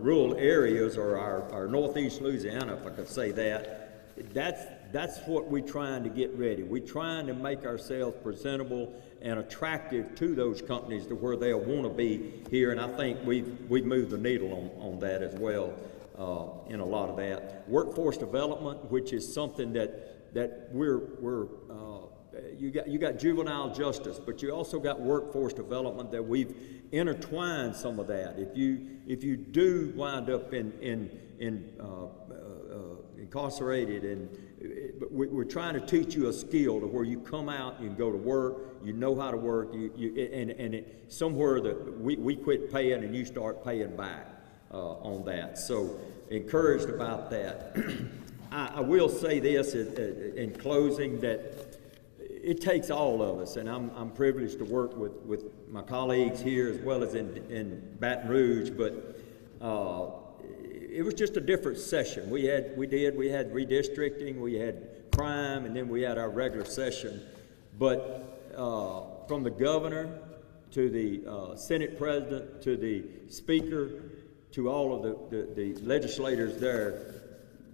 rural areas, or our northeast Louisiana, if I could say that. That's what we're trying to get ready. We're trying to make ourselves presentable and attractive to those companies to where they'll want to be here, and I think we've moved the needle on that as well in a lot of that. Workforce development, which is something that we're you got juvenile justice, but you also got workforce development that we've intertwined some of that. If you do wind up in incarcerated, and we're trying to teach you a skill to where you come out, you can go to work, you know how to work, somewhere that we quit paying and you start paying back on that. So encouraged about that. I will say this in closing, that it takes all of us, and I'm privileged to work with my colleagues here as well as in Baton Rouge, but it was just a different session. We had redistricting, we had crime, and then we had our regular session. But from the governor to the Senate president to the speaker to all of the legislators there,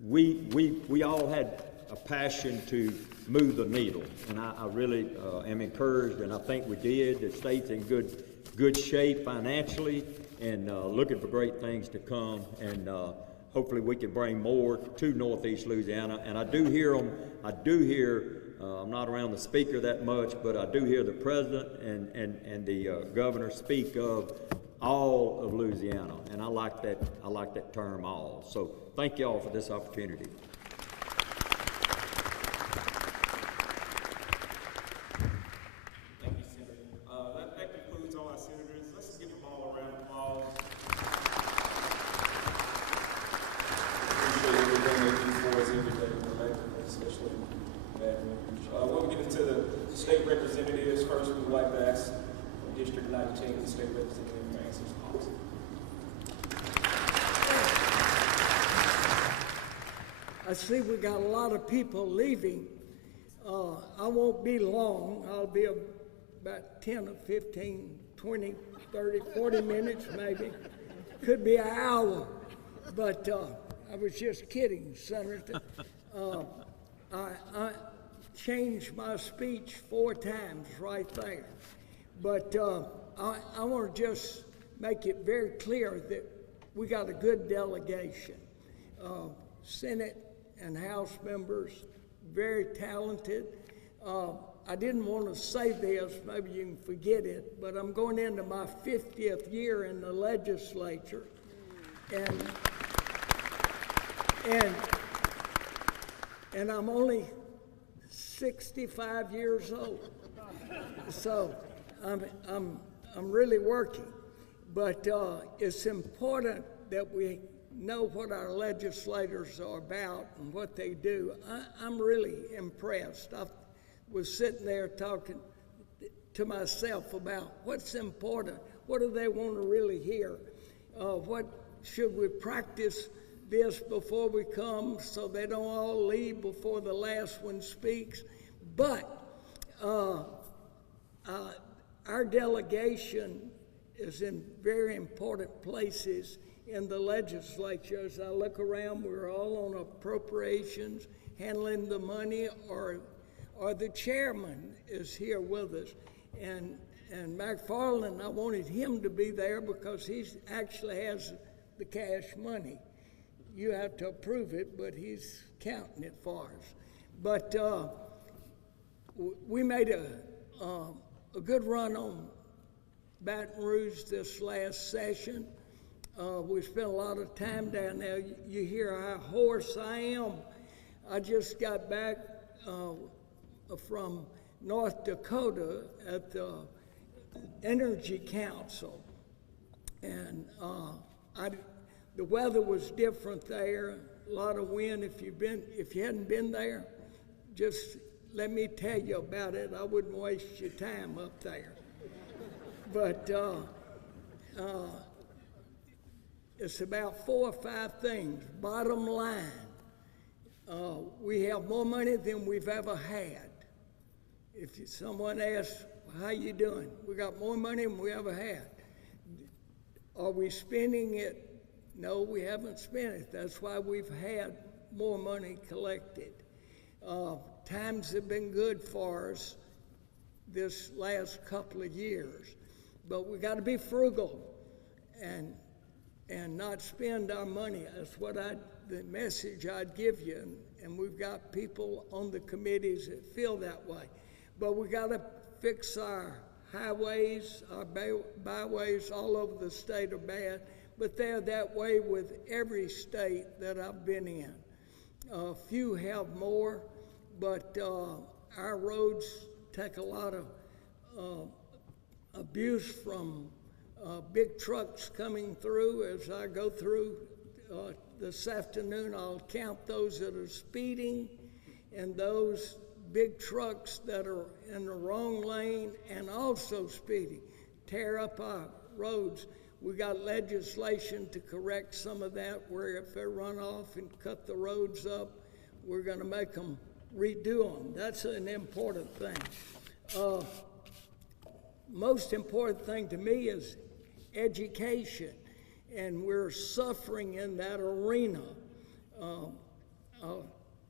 we all had a passion to move the needle, and I really am encouraged, and I think we did. The state's in good shape financially, and looking for great things to come, and hopefully we can bring more to Northeast Louisiana. And I do hear I'm not around the speaker that much, but I do hear the president and the governor speak of all of Louisiana, and I like that term, all. So thank you all for this opportunity. Thank you, Senator. That concludes all our senators. Let's give them all a round of applause. Appreciate everything they do for us every day, collectively, especially Baton Rouge. When we get into the state representatives, first we would like to ask District 19, the state representative, to answer some policy. I see we got a lot of people leaving. I won't be long. I'll be about 10 or 15, 20, 30, 40 minutes maybe. Could be an hour. But I was just kidding, Senator. I changed my speech 4 times right there. But I want to just make it very clear that we got a good delegation. Senate and House members, very talented. I didn't want to say this, maybe you can forget it, but I'm going into my 50th year in the legislature. And I'm only 65 years old. So I'm really working. But it's important that we know what our legislators are about and what they do. I'm really impressed. I was sitting there talking to myself about what's important. What do they want to really hear? What should we practice this before we come so they don't all leave before the last one speaks? But our delegation is in very important places in the legislature. As I look around, we're all on appropriations, handling the money, or the chairman is here with us. And McFarland, I wanted him to be there because he actually has the cash money. You have to approve it, but he's counting it for us. But we made a good run on Baton Rouge this last session. We spent a lot of time down there. You hear how hoarse I am. I just got back from North Dakota at the Energy Council, and the weather was different there. a lot of wind. If you hadn't been there, just let me tell you about it. I wouldn't waste your time up there. But it's about 4 or 5 things. Bottom line, we have more money than we've ever had. If someone asks, how you doing? We got more money than we ever had. Are we spending it? No, we haven't spent it. That's why we've had more money collected. Times have been good for us this last couple of years, but we got to be frugal and not spend our money. That's what the message I'd give you. And we've got people on the committees that feel that way. But we got to fix our highways, our byways all over the state are bad, but they're that way with every state that I've been in. Few have more, but our roads take a lot of abuse from big trucks coming through. As I go through this afternoon, I'll count those that are speeding and those big trucks that are in the wrong lane and also speeding, tear up our roads. We got legislation to correct some of that, where if they run off and cut the roads up, we're going to make them redo them. That's an important thing. Most important thing to me is education, and we're suffering in that arena.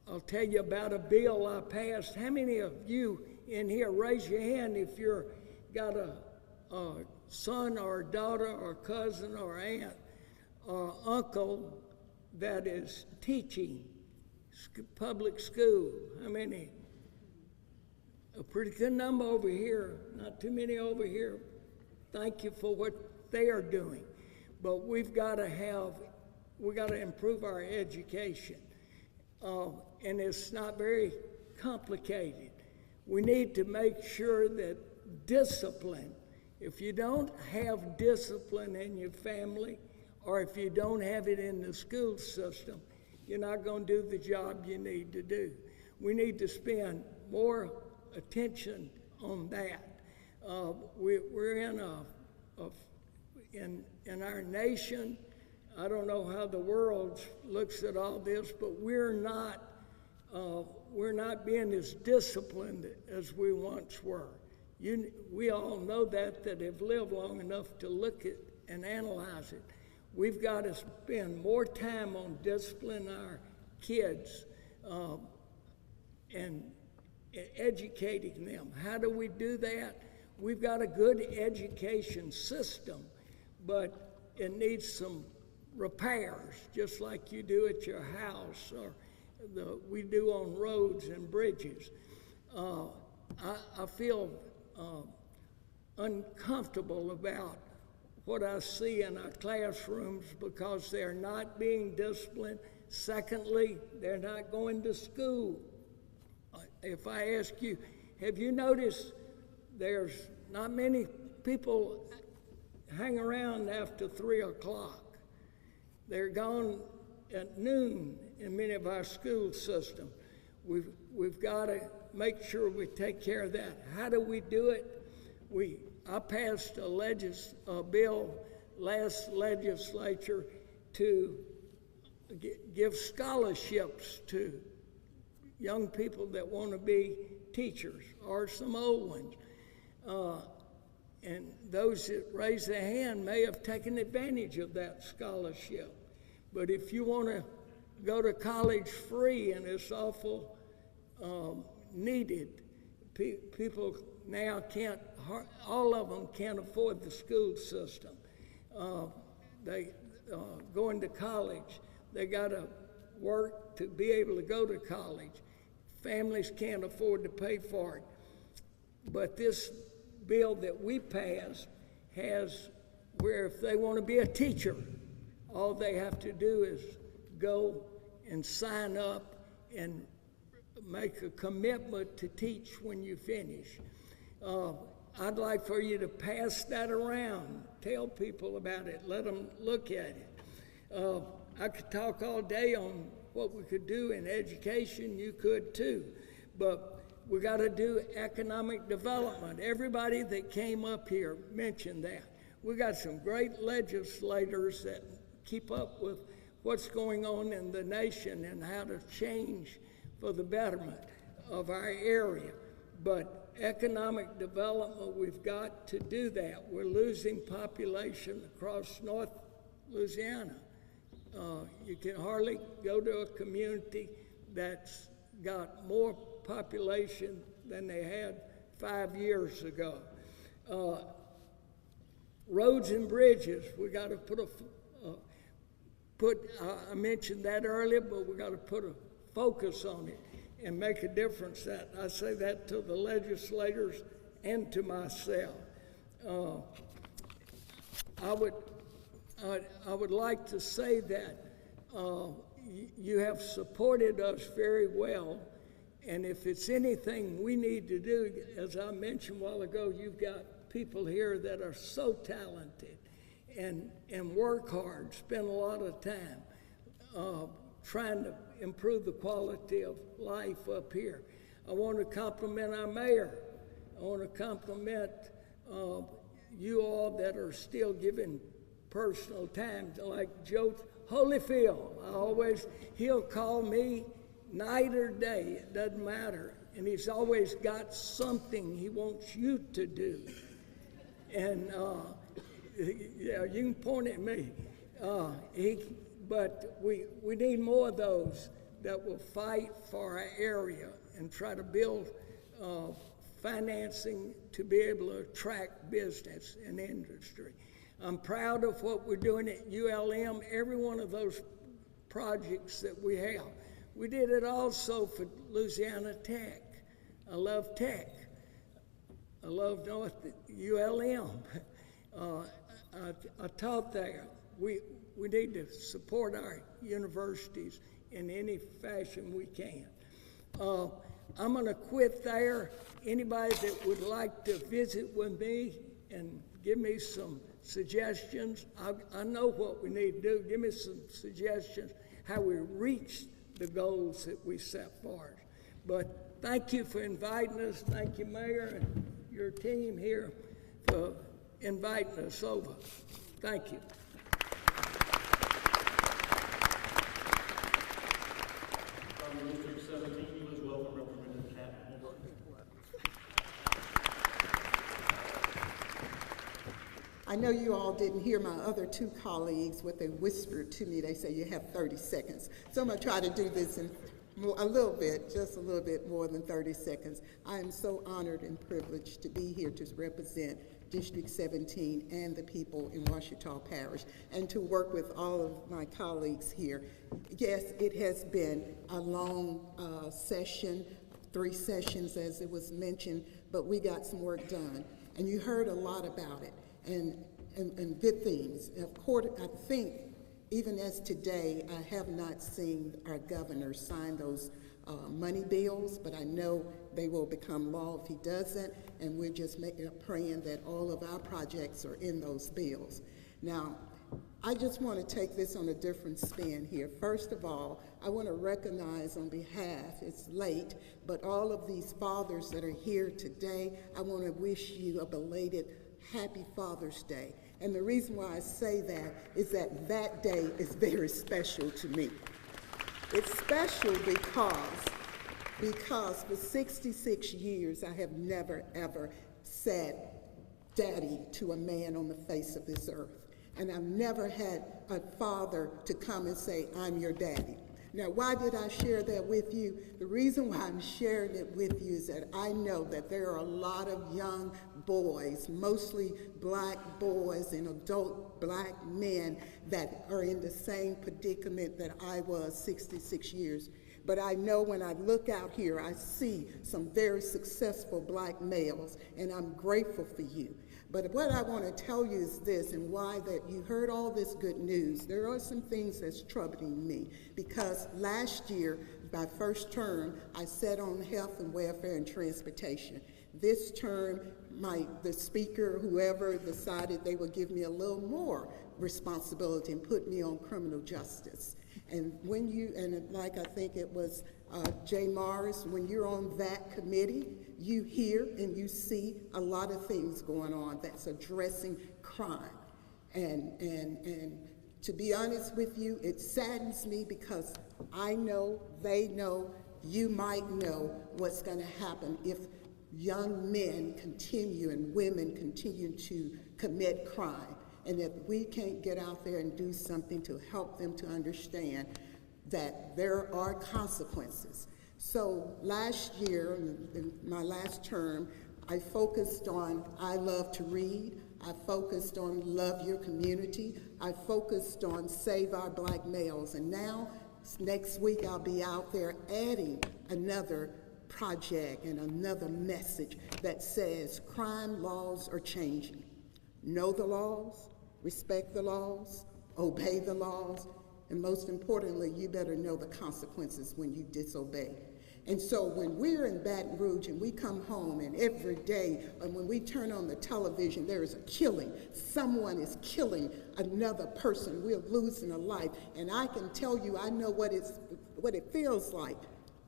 I'll tell you about a bill I passed. How many of you in here, raise your hand if you're got a son or a daughter or cousin or aunt or uncle that is teaching public school? How many? A pretty good number over here, not too many over here. Thank you for what they are doing. But we've got to improve our education. And it's not very complicated. We need to make sure that discipline, if you don't have discipline in your family, or if you don't have it in the school system, you're not going to do the job you need to do. We need to spend more attention on that. We're in our nation, I don't know how the world looks at all this, but we're not being as disciplined as we once were. We all know that have lived long enough to look at and analyze it. We've got to spend more time on disciplining our kids and educating them. How do we do that? We've got a good education system, but it needs some repairs, just like you do at your house or we do on roads and bridges. I feel uncomfortable about what I see in our classrooms because they're not being disciplined. Secondly, they're not going to school. If I ask you, have you noticed there's not many people hang around after 3 o'clock? They're gone at noon in many of our school systems. We've got to make sure we take care of that. How do we do it? I passed a bill last legislature to give scholarships to young people that want to be teachers, or some old ones. And those that raise their hand may have taken advantage of that scholarship. But if you want to go to college free, and it's awful needed, people now all of them can't afford the school system. They going to college, they got to work to be able to go to college. Families can't afford to pay for it. But this bill that we passed has where if they want to be a teacher, all they have to do is go and sign up and make a commitment to teach when you finish. I'd like for you to pass that around, tell people about it, let them look at it. I could talk all day on what we could do in education, you could too. But we got to do economic development. Everybody that came up here mentioned that. We got some great legislators that keep up with what's going on in the nation and how to change for the betterment of our area. But economic development, we've got to do that. We're losing population across North Louisiana. You can hardly go to a community that's got more population than they had 5 years ago. Roads and bridges, we got to I mentioned that earlier, but we got to put a focus on it and make a difference. That I say that to the legislators and to myself. I would like to say that you have supported us very well, and if it's anything we need to do, as I mentioned a while ago, you've got people here that are so talented and work hard, spend a lot of time trying to improve the quality of life up here. I want to compliment our mayor. I want to compliment you all that are still giving personal time, like Joe Holyfield. He'll call me night or day, it doesn't matter. And he's always got something he wants you to do. And yeah, you can point at me. But we need more of those that will fight for our area and try to build financing to be able to attract business and industry. I'm proud of what we're doing at ULM, every one of those projects that we have. We did it also for Louisiana Tech. I love Tech. I love ULM. I taught there. We need to support our universities in any fashion we can. I'm going to quit there. Anybody that would like to visit with me and give me some suggestions, I know what we need to do. Give me some suggestions how we reach the goals that we set for us. But thank you for inviting us. Thank you, Mayor, and your team here for inviting us over. Thank you. From District 17, you as well, Representative Captain. I know you all didn't hear my other two colleagues, what they whispered to me. They say you have 30 seconds. So I'm going to try to do this in just a little bit more than 30 seconds. I am so honored and privileged to be here to represent District 17 and the people in Ouachita Parish and to work with all of my colleagues here. Yes, it has been a long session, 3 sessions as it was mentioned, but we got some work done. And you heard a lot about it and good things. And of course, I think even as today, I have not seen our governor sign those money bills, but I know they will become law if he doesn't, and we're just praying that all of our projects are in those bills. Now, I just want to take this on a different spin here. First of all, I want to recognize on behalf, it's late, but all of these fathers that are here today, I want to wish you a belated Happy Father's Day. And the reason why I say that is that that day is very special to me. It's special because for 66 years I have never ever said daddy to a man on the face of this earth. And I've never had a father to come and say, I'm your daddy. Now, why did I share that with you? The reason why I'm sharing it with you is that I know that there are a lot of young boys, mostly black boys and adult black men that are in the same predicament that I was 66 years. But I know when I look out here, I see some very successful black males, and I'm grateful for you. But what I want to tell you is this, and why that you heard all this good news. There are some things that's troubling me, because last year, my first term, I sat on health and welfare and transportation. This term, the speaker, whoever decided they would give me a little more responsibility and put me on criminal justice. And when you, and like I think it was Jay Morris, when you're on that committee, you hear and you see a lot of things going on that's addressing crime. And to be honest with you, it saddens me because I know, they know, you might know what's going to happen if young men continue and women continue to commit crime. And if we can't get out there and do something to help them to understand that there are consequences. So last year, in my last term, I focused on I love to read. I focused on love your community. I focused on save our black males. And now, next week, I'll be out there adding another project and another message that says crime laws are changing. Know the laws, respect the laws, obey the laws, and most importantly, you better know the consequences when you disobey. And so when we're in Baton Rouge and we come home and every day, and when we turn on the television, there is a killing. Someone is killing another person. We're losing a life. And I can tell you, I know what it feels like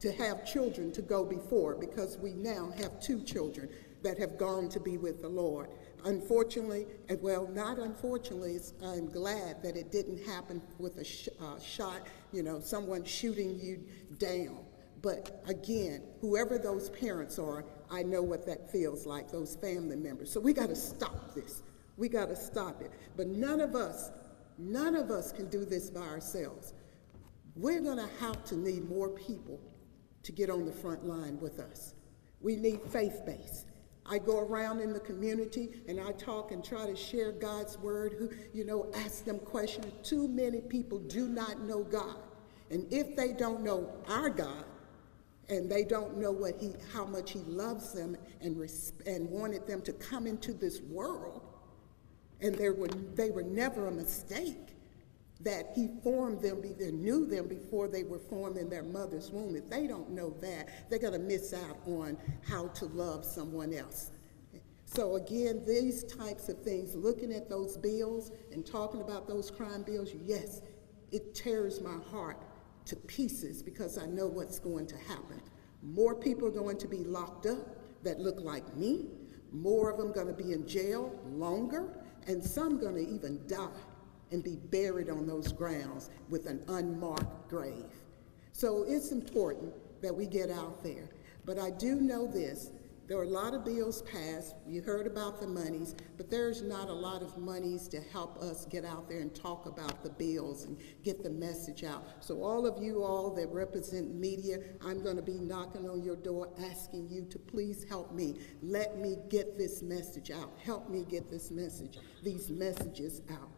to have children to go before, because we now have 2 children that have gone to be with the Lord. Unfortunately, and well, not unfortunately, I'm glad that it didn't happen with a shot, someone shooting you down. But again, whoever those parents are, I know what that feels like, those family members. So we got to stop this. We got to stop it. But none of us can do this by ourselves. We're going to have to need more people to get on the front line with us. We need faith-based. I go around in the community and I talk and try to share God's word, ask them questions. Too many people do not know God. And if they don't know our God, and they don't know how much he loves them and wanted them to come into this world, and they were never a mistake, that he formed them, either knew them before they were formed in their mother's womb. If they don't know that, they're going to miss out on how to love someone else. So again, these types of things, looking at those bills and talking about those crime bills, yes, it tears my heart to pieces because I know what's going to happen. More people are going to be locked up that look like me. More of them going to be in jail longer, and some going to even die and be buried on those grounds with an unmarked grave. So it's important that we get out there. But I do know this. There are a lot of bills passed. You heard about the monies, but there's not a lot of monies to help us get out there and talk about the bills and get the message out. So all of you all that represent media, I'm going to be knocking on your door asking you to please help me. Let me get this message out. Help me get these messages out.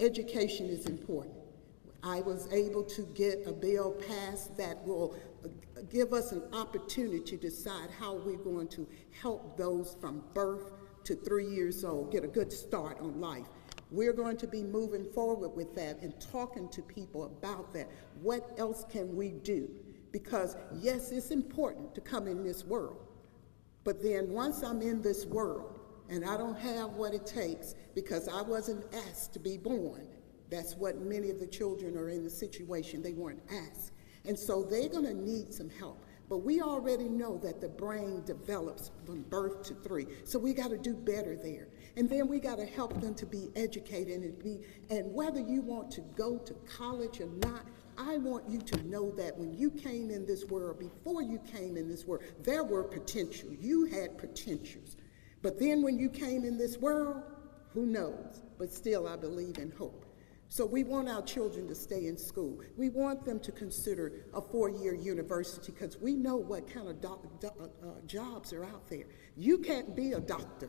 Education is important. I was able to get a bill passed that will give us an opportunity to decide how we're going to help those from birth to 3 years old get a good start on life. We're going to be moving forward with that and talking to people about that. What else can we do? Because yes, it's important to come in this world, but then once I'm in this world and I don't have what it takes because I wasn't asked to be born, that's what many of the children are in the situation, they weren't asked. And so they're going to need some help. But we already know that the brain develops from birth to 3. So we got to do better there. And then we got to help them to be educated and whether you want to go to college or not, I want you to know that when you came in this world, before you came in this world, there were potential. You had potentials. But then when you came in this world, who knows? But still, I believe in hope. So we want our children to stay in school. We want them to consider a 4-year university because we know what kind of jobs are out there. You can't be a doctor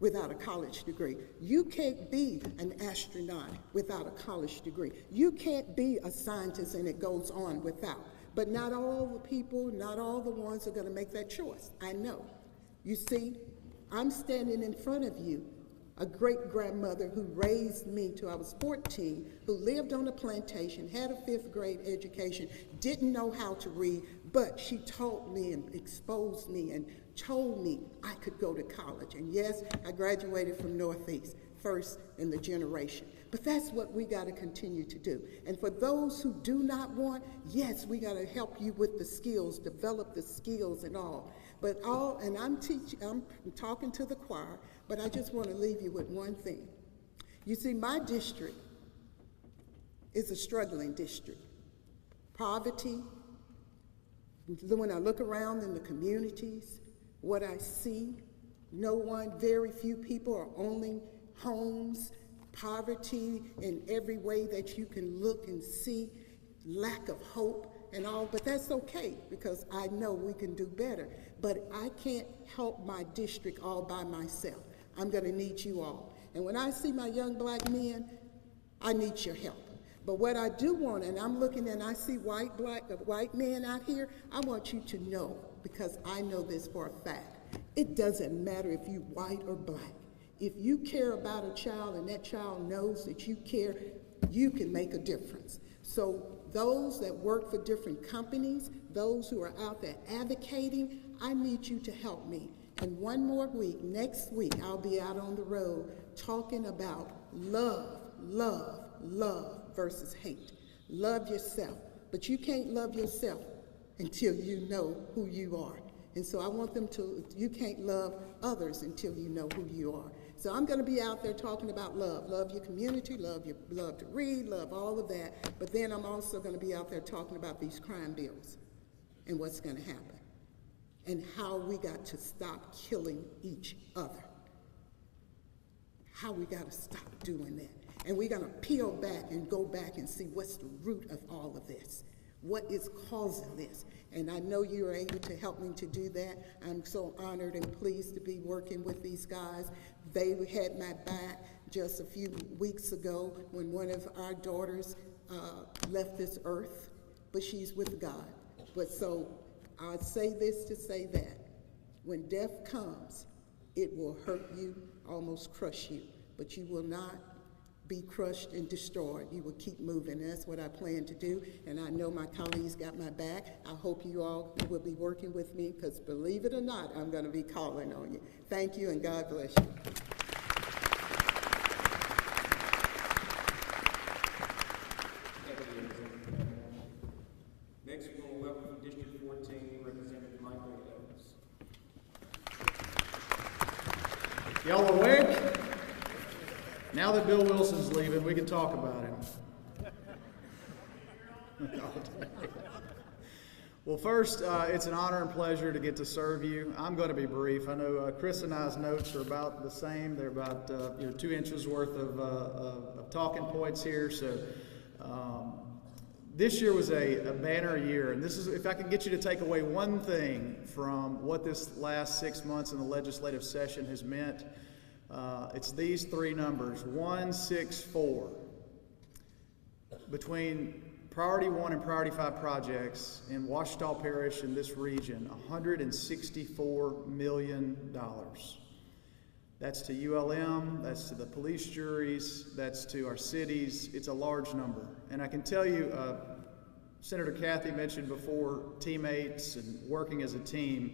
without a college degree. You can't be an astronaut without a college degree. You can't be a scientist, and it goes on without. But not all the people, not all the ones are going to make that choice. I know. You see, I'm standing in front of you, a great-grandmother who raised me till I was 14, who lived on a plantation, had a 5th grade education, didn't know how to read, but she taught me and exposed me and told me I could go to college. And yes, I graduated from Northeast, first in the generation. But that's what we got to continue to do. And for those who do not want, yes, we got to help you with the skills, develop the skills and all. But I'm talking to the choir, but I just want to leave you with one thing. You see, my district is a struggling district. Poverty, when I look around in the communities, what I see, very few people are owning homes, poverty in every way that you can look and see, lack of hope and all, but that's okay because I know we can do better. But I can't help my district all by myself. I'm gonna need you all. And when I see my young black men, I need your help. But what I do want, and I'm looking and I see white men out here, I want you to know, because I know this for a fact, it doesn't matter if you white or black. If you care about a child and that child knows that you care, you can make a difference. So those that work for different companies, those who are out there advocating, I need you to help me. And one more week, next week, I'll be out on the road talking about love, love, love versus hate. Love yourself, but you can't love yourself until you know who you are. And so I want them to, you can't love others until you know who you are. So I'm going to be out there talking about love. Love your community, love to read, love all of that. But then I'm also going to be out there talking about these crime bills and what's going to happen and how we got to stop killing each other. How we got to stop doing that. And we're going to peel back and go back and see what's the root of all of this. What is causing this? And I know you are able to help me to do that. I'm so honored and pleased to be working with these guys. They had my back just a few weeks ago when one of our daughters left this earth, but she's with God. But so I say this to say that when death comes, it will hurt you, almost crush you, but you will not be crushed and destroyed. You will keep moving. That's what I plan to do, and I know my colleagues got my back. I hope you all will be working with me, because believe it or not, I'm going to be calling on you. Thank you, and God bless you. Next, we will welcome District 14, Representative Michael Evans. Y'all awake? Now that Bill Wilson's leaving, we can talk about him. Well, first, it's an honor and pleasure to get to serve you. I'm going to be brief. I know Chris and I's notes are about the same. They're about 2 inches worth of talking points here. So this year was a banner year, and this is, if I can get you to take away one thing from what this last 6 months in the legislative session has meant, it's these 3 numbers: 164. Between Priority 1 and Priority 5 projects in Ouachita Parish in this region, $164 million. That's to ULM, that's to the police juries, that's to our cities. It's a large number. And I can tell you, Senator Kathy mentioned before teammates and working as a team.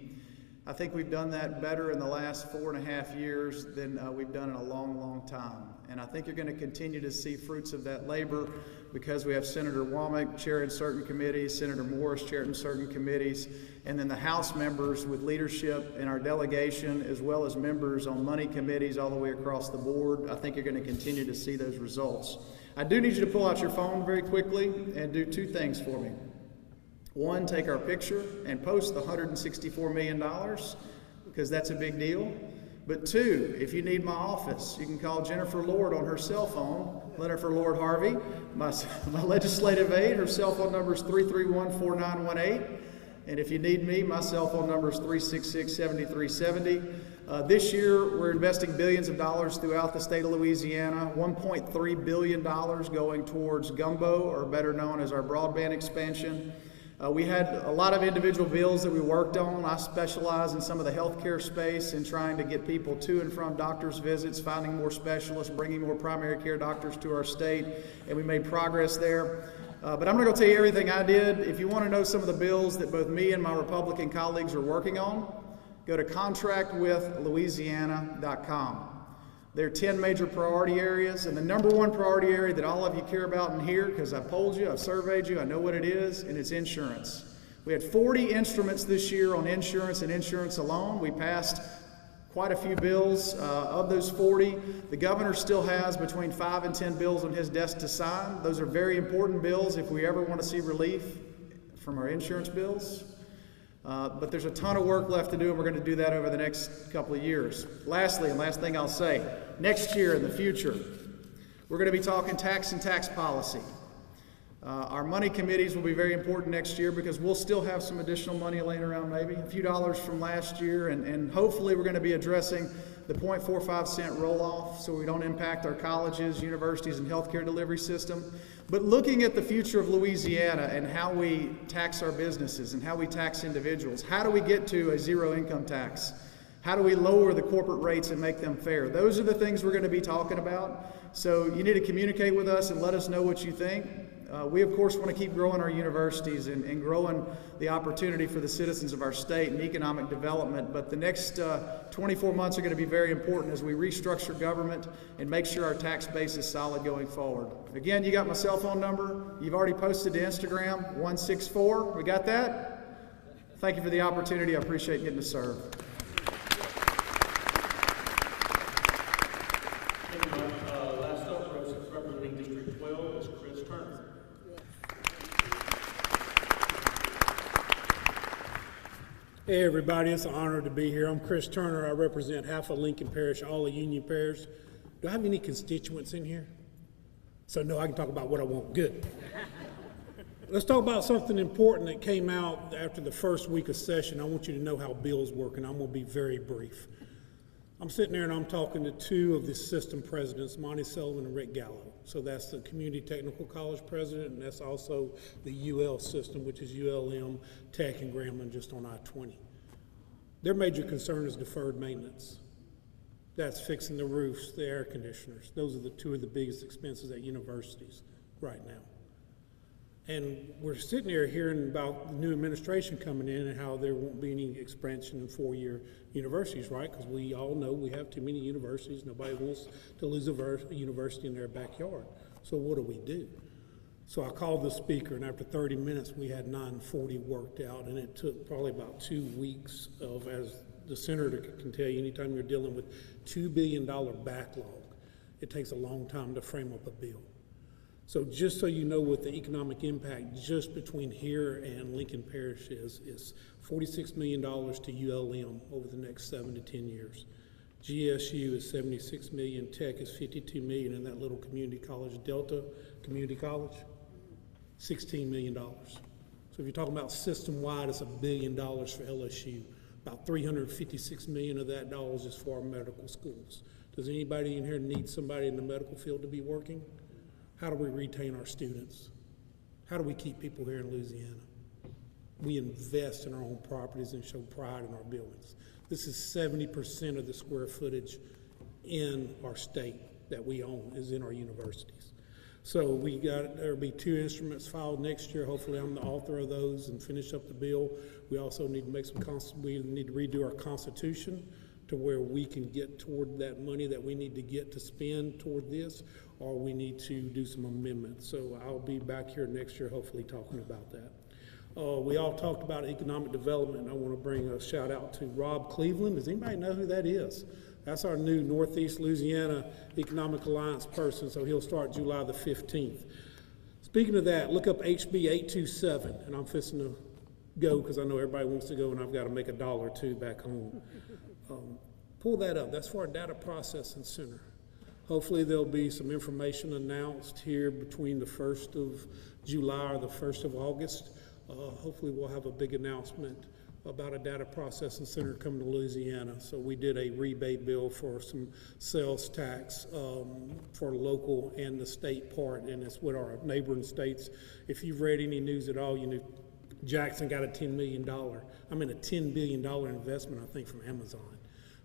I think we've done that better in the last 4.5 years than we've done in a long, long time. And I think you're going to continue to see fruits of that labor because we have Senator Womack chairing certain committees, Senator Morris chairing certain committees, and then the House members with leadership in our delegation, as well as members on money committees all the way across the board. I think you're going to continue to see those results. I do need you to pull out your phone very quickly and do 2 things for me. 1, take our picture and post the $164 million, because that's a big deal. But 2, if you need my office, you can call Jennifer Lord on her cell phone, Jennifer Lord Harvey, my legislative aide. Her cell phone number is 331-4918. And if you need me, my cell phone number is 366-7370. This year, we're investing billions of dollars throughout the state of Louisiana, $1.3 billion going towards Gumbo, or better known as our broadband expansion. We had a lot of individual bills that we worked on. I specialize in some of the healthcare space and trying to get people to and from doctor's visits, finding more specialists, bringing more primary care doctors to our state, and we made progress there. But I'm not going to tell you everything I did. If you want to know some of the bills that both me and my Republican colleagues are working on, go to contractwithlouisiana.com. There are 10 major priority areas, and the number one priority area that all of you care about in here, because I polled you, I've surveyed you, I know what it is, and it's insurance. We had 40 instruments this year on insurance and insurance alone. We passed quite a few bills. Of those 40, the governor still has between 5 and 10 bills on his desk to sign. Those are very important bills if we ever want to see relief from our insurance bills. But there's a ton of work left to do, and we're going to do that over the next couple of years. Lastly, and last thing I'll say, next year in the future, we're going to be talking tax and tax policy. Our money committees will be very important next year because we'll still have some additional money laying around, maybe a few dollars from last year, and hopefully we're going to be addressing the 0.45 cent roll-off so we don't impact our colleges, universities, and healthcare delivery system. But looking at the future of Louisiana and how we tax our businesses and how we tax individuals, how do we get to a zero income tax? How do we lower the corporate rates and make them fair? Those are the things we're going to be talking about. So you need to communicate with us and let us know what you think. We, of course, want to keep growing our universities and growing the opportunity for the citizens of our state and economic development. But the next 24 months are going to be very important as we restructure government and make sure our tax base is solid going forward. Again, you got my cell phone number. You've already posted to Instagram, 164. We got that? Thank you for the opportunity. I appreciate getting to serve. Last up, representing District 12 is Chris Turner. Hey everybody, it's an honor to be here. I'm Chris Turner. I represent half of Lincoln Parish, all of Union Parish. Do I have any constituents in here? So no, I can talk about what I want. Good. Let's talk about something important that came out after the first week of session. I want you to know how bills work, and I'm going to be very brief. I'm sitting there and I'm talking to two of the system presidents, Monty Sullivan and Rick Gallo. So that's the Community Technical College president, and that's also the UL system, which is ULM, Tech, and Grambling, just on I-20. Their major concern is deferred maintenance. That's fixing the roofs, the air conditioners. Those are the two of the biggest expenses at universities right now. And we're sitting there hearing about the new administration coming in and how there won't be any expansion in four-year universities, right? Because we all know we have too many universities. Nobody wants to lose a university in their backyard. So what do? So I called the speaker, and after 30 minutes, we had 940 worked out, and it took probably about 2 weeks of, as the senator can tell you, anytime you're dealing with $2 billion backlog, it takes a long time to frame up a bill. So just so you know what the economic impact just between here and Lincoln Parish is $46 million to ULM over the next 7 to 10 years. GSU is $76 million, Tech is $52 million, and that little community college, Delta Community College, $16 million. So if you're talking about system-wide, it's $1 billion for LSU. About $356 million of that dollars is for our medical schools. Does anybody in here need somebody in the medical field to be working? How do we retain our students? How do we keep people here in Louisiana? We invest in our own properties and show pride in our buildings. This is 70% of the square footage in our state that we own is in our universities. So there'll be 2 instruments filed next year. Hopefully I'm the author of those and finish up the bill. We also need to we need to redo our Constitution to where we can get toward that money that we need to get to spend toward this, or we need to do some amendments. So I'll be back here next year hopefully talking about that. We all talked about economic development. I want to bring a shout out to Rob Cleveland. Does anybody know who that is? That's our new Northeast Louisiana Economic Alliance person, so he'll start July the 15th. Speaking of that, look up HB 827, and I'm fixing to go because I know everybody wants to go and I've got to make $1 or $2 back home. Pull that up. That's for our data processing center. Hopefully there'll be some information announced here between the 1st of July or the 1st of August. Hopefully we'll have a big announcement about a data processing center coming to Louisiana. So we did a rebate bill for some sales tax for local and the state part, and it's with our neighboring states. If you've read any news at all, you know Jackson got a $10 billion investment, I think, from Amazon.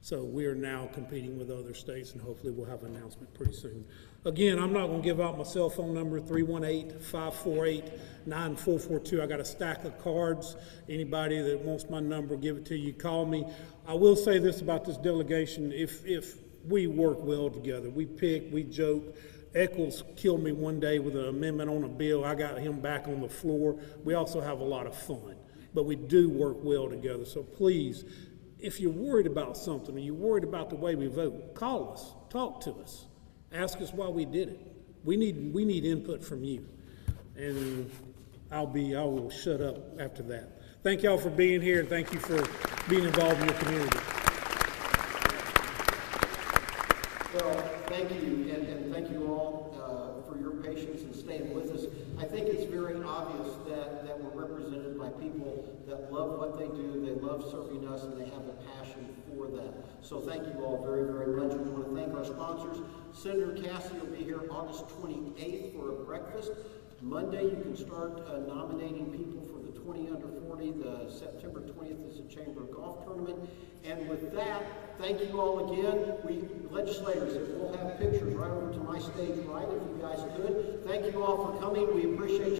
So we are now competing with other states, and hopefully we'll have an announcement pretty soon. Again, I'm not going to give out my cell phone number, 318-548-9442. I got a stack of cards. Anybody that wants my number, give it to you. Call me. I will say this about this delegation. If we work well together. We pick, we joke. Eccles killed me one day with an amendment on a bill. I got him back on the floor. We also have a lot of fun, but we do work well together. So please, if you're worried about something or you're worried about the way we vote, call us, talk to us, ask us why we did it. We need input from you, and I will shut up after that. Thank y'all for being here, and thank you for being involved in your community. Well, thank you, and thank you all for your patience and staying with us. I think it's very obvious that we're represented by people that love what they do, they love serving us, and they have a passion for that. So thank you all very, very much. We want to thank our sponsors. Senator Cassie will be here August 28th for a breakfast. Monday, you can start nominating people for the 20 under 40. The September 20th is the Chamber Golf Tournament. And with that, thank you all again. We legislators, we'll have pictures right over to my stage right, if you guys could. Thank you all for coming. We appreciate you.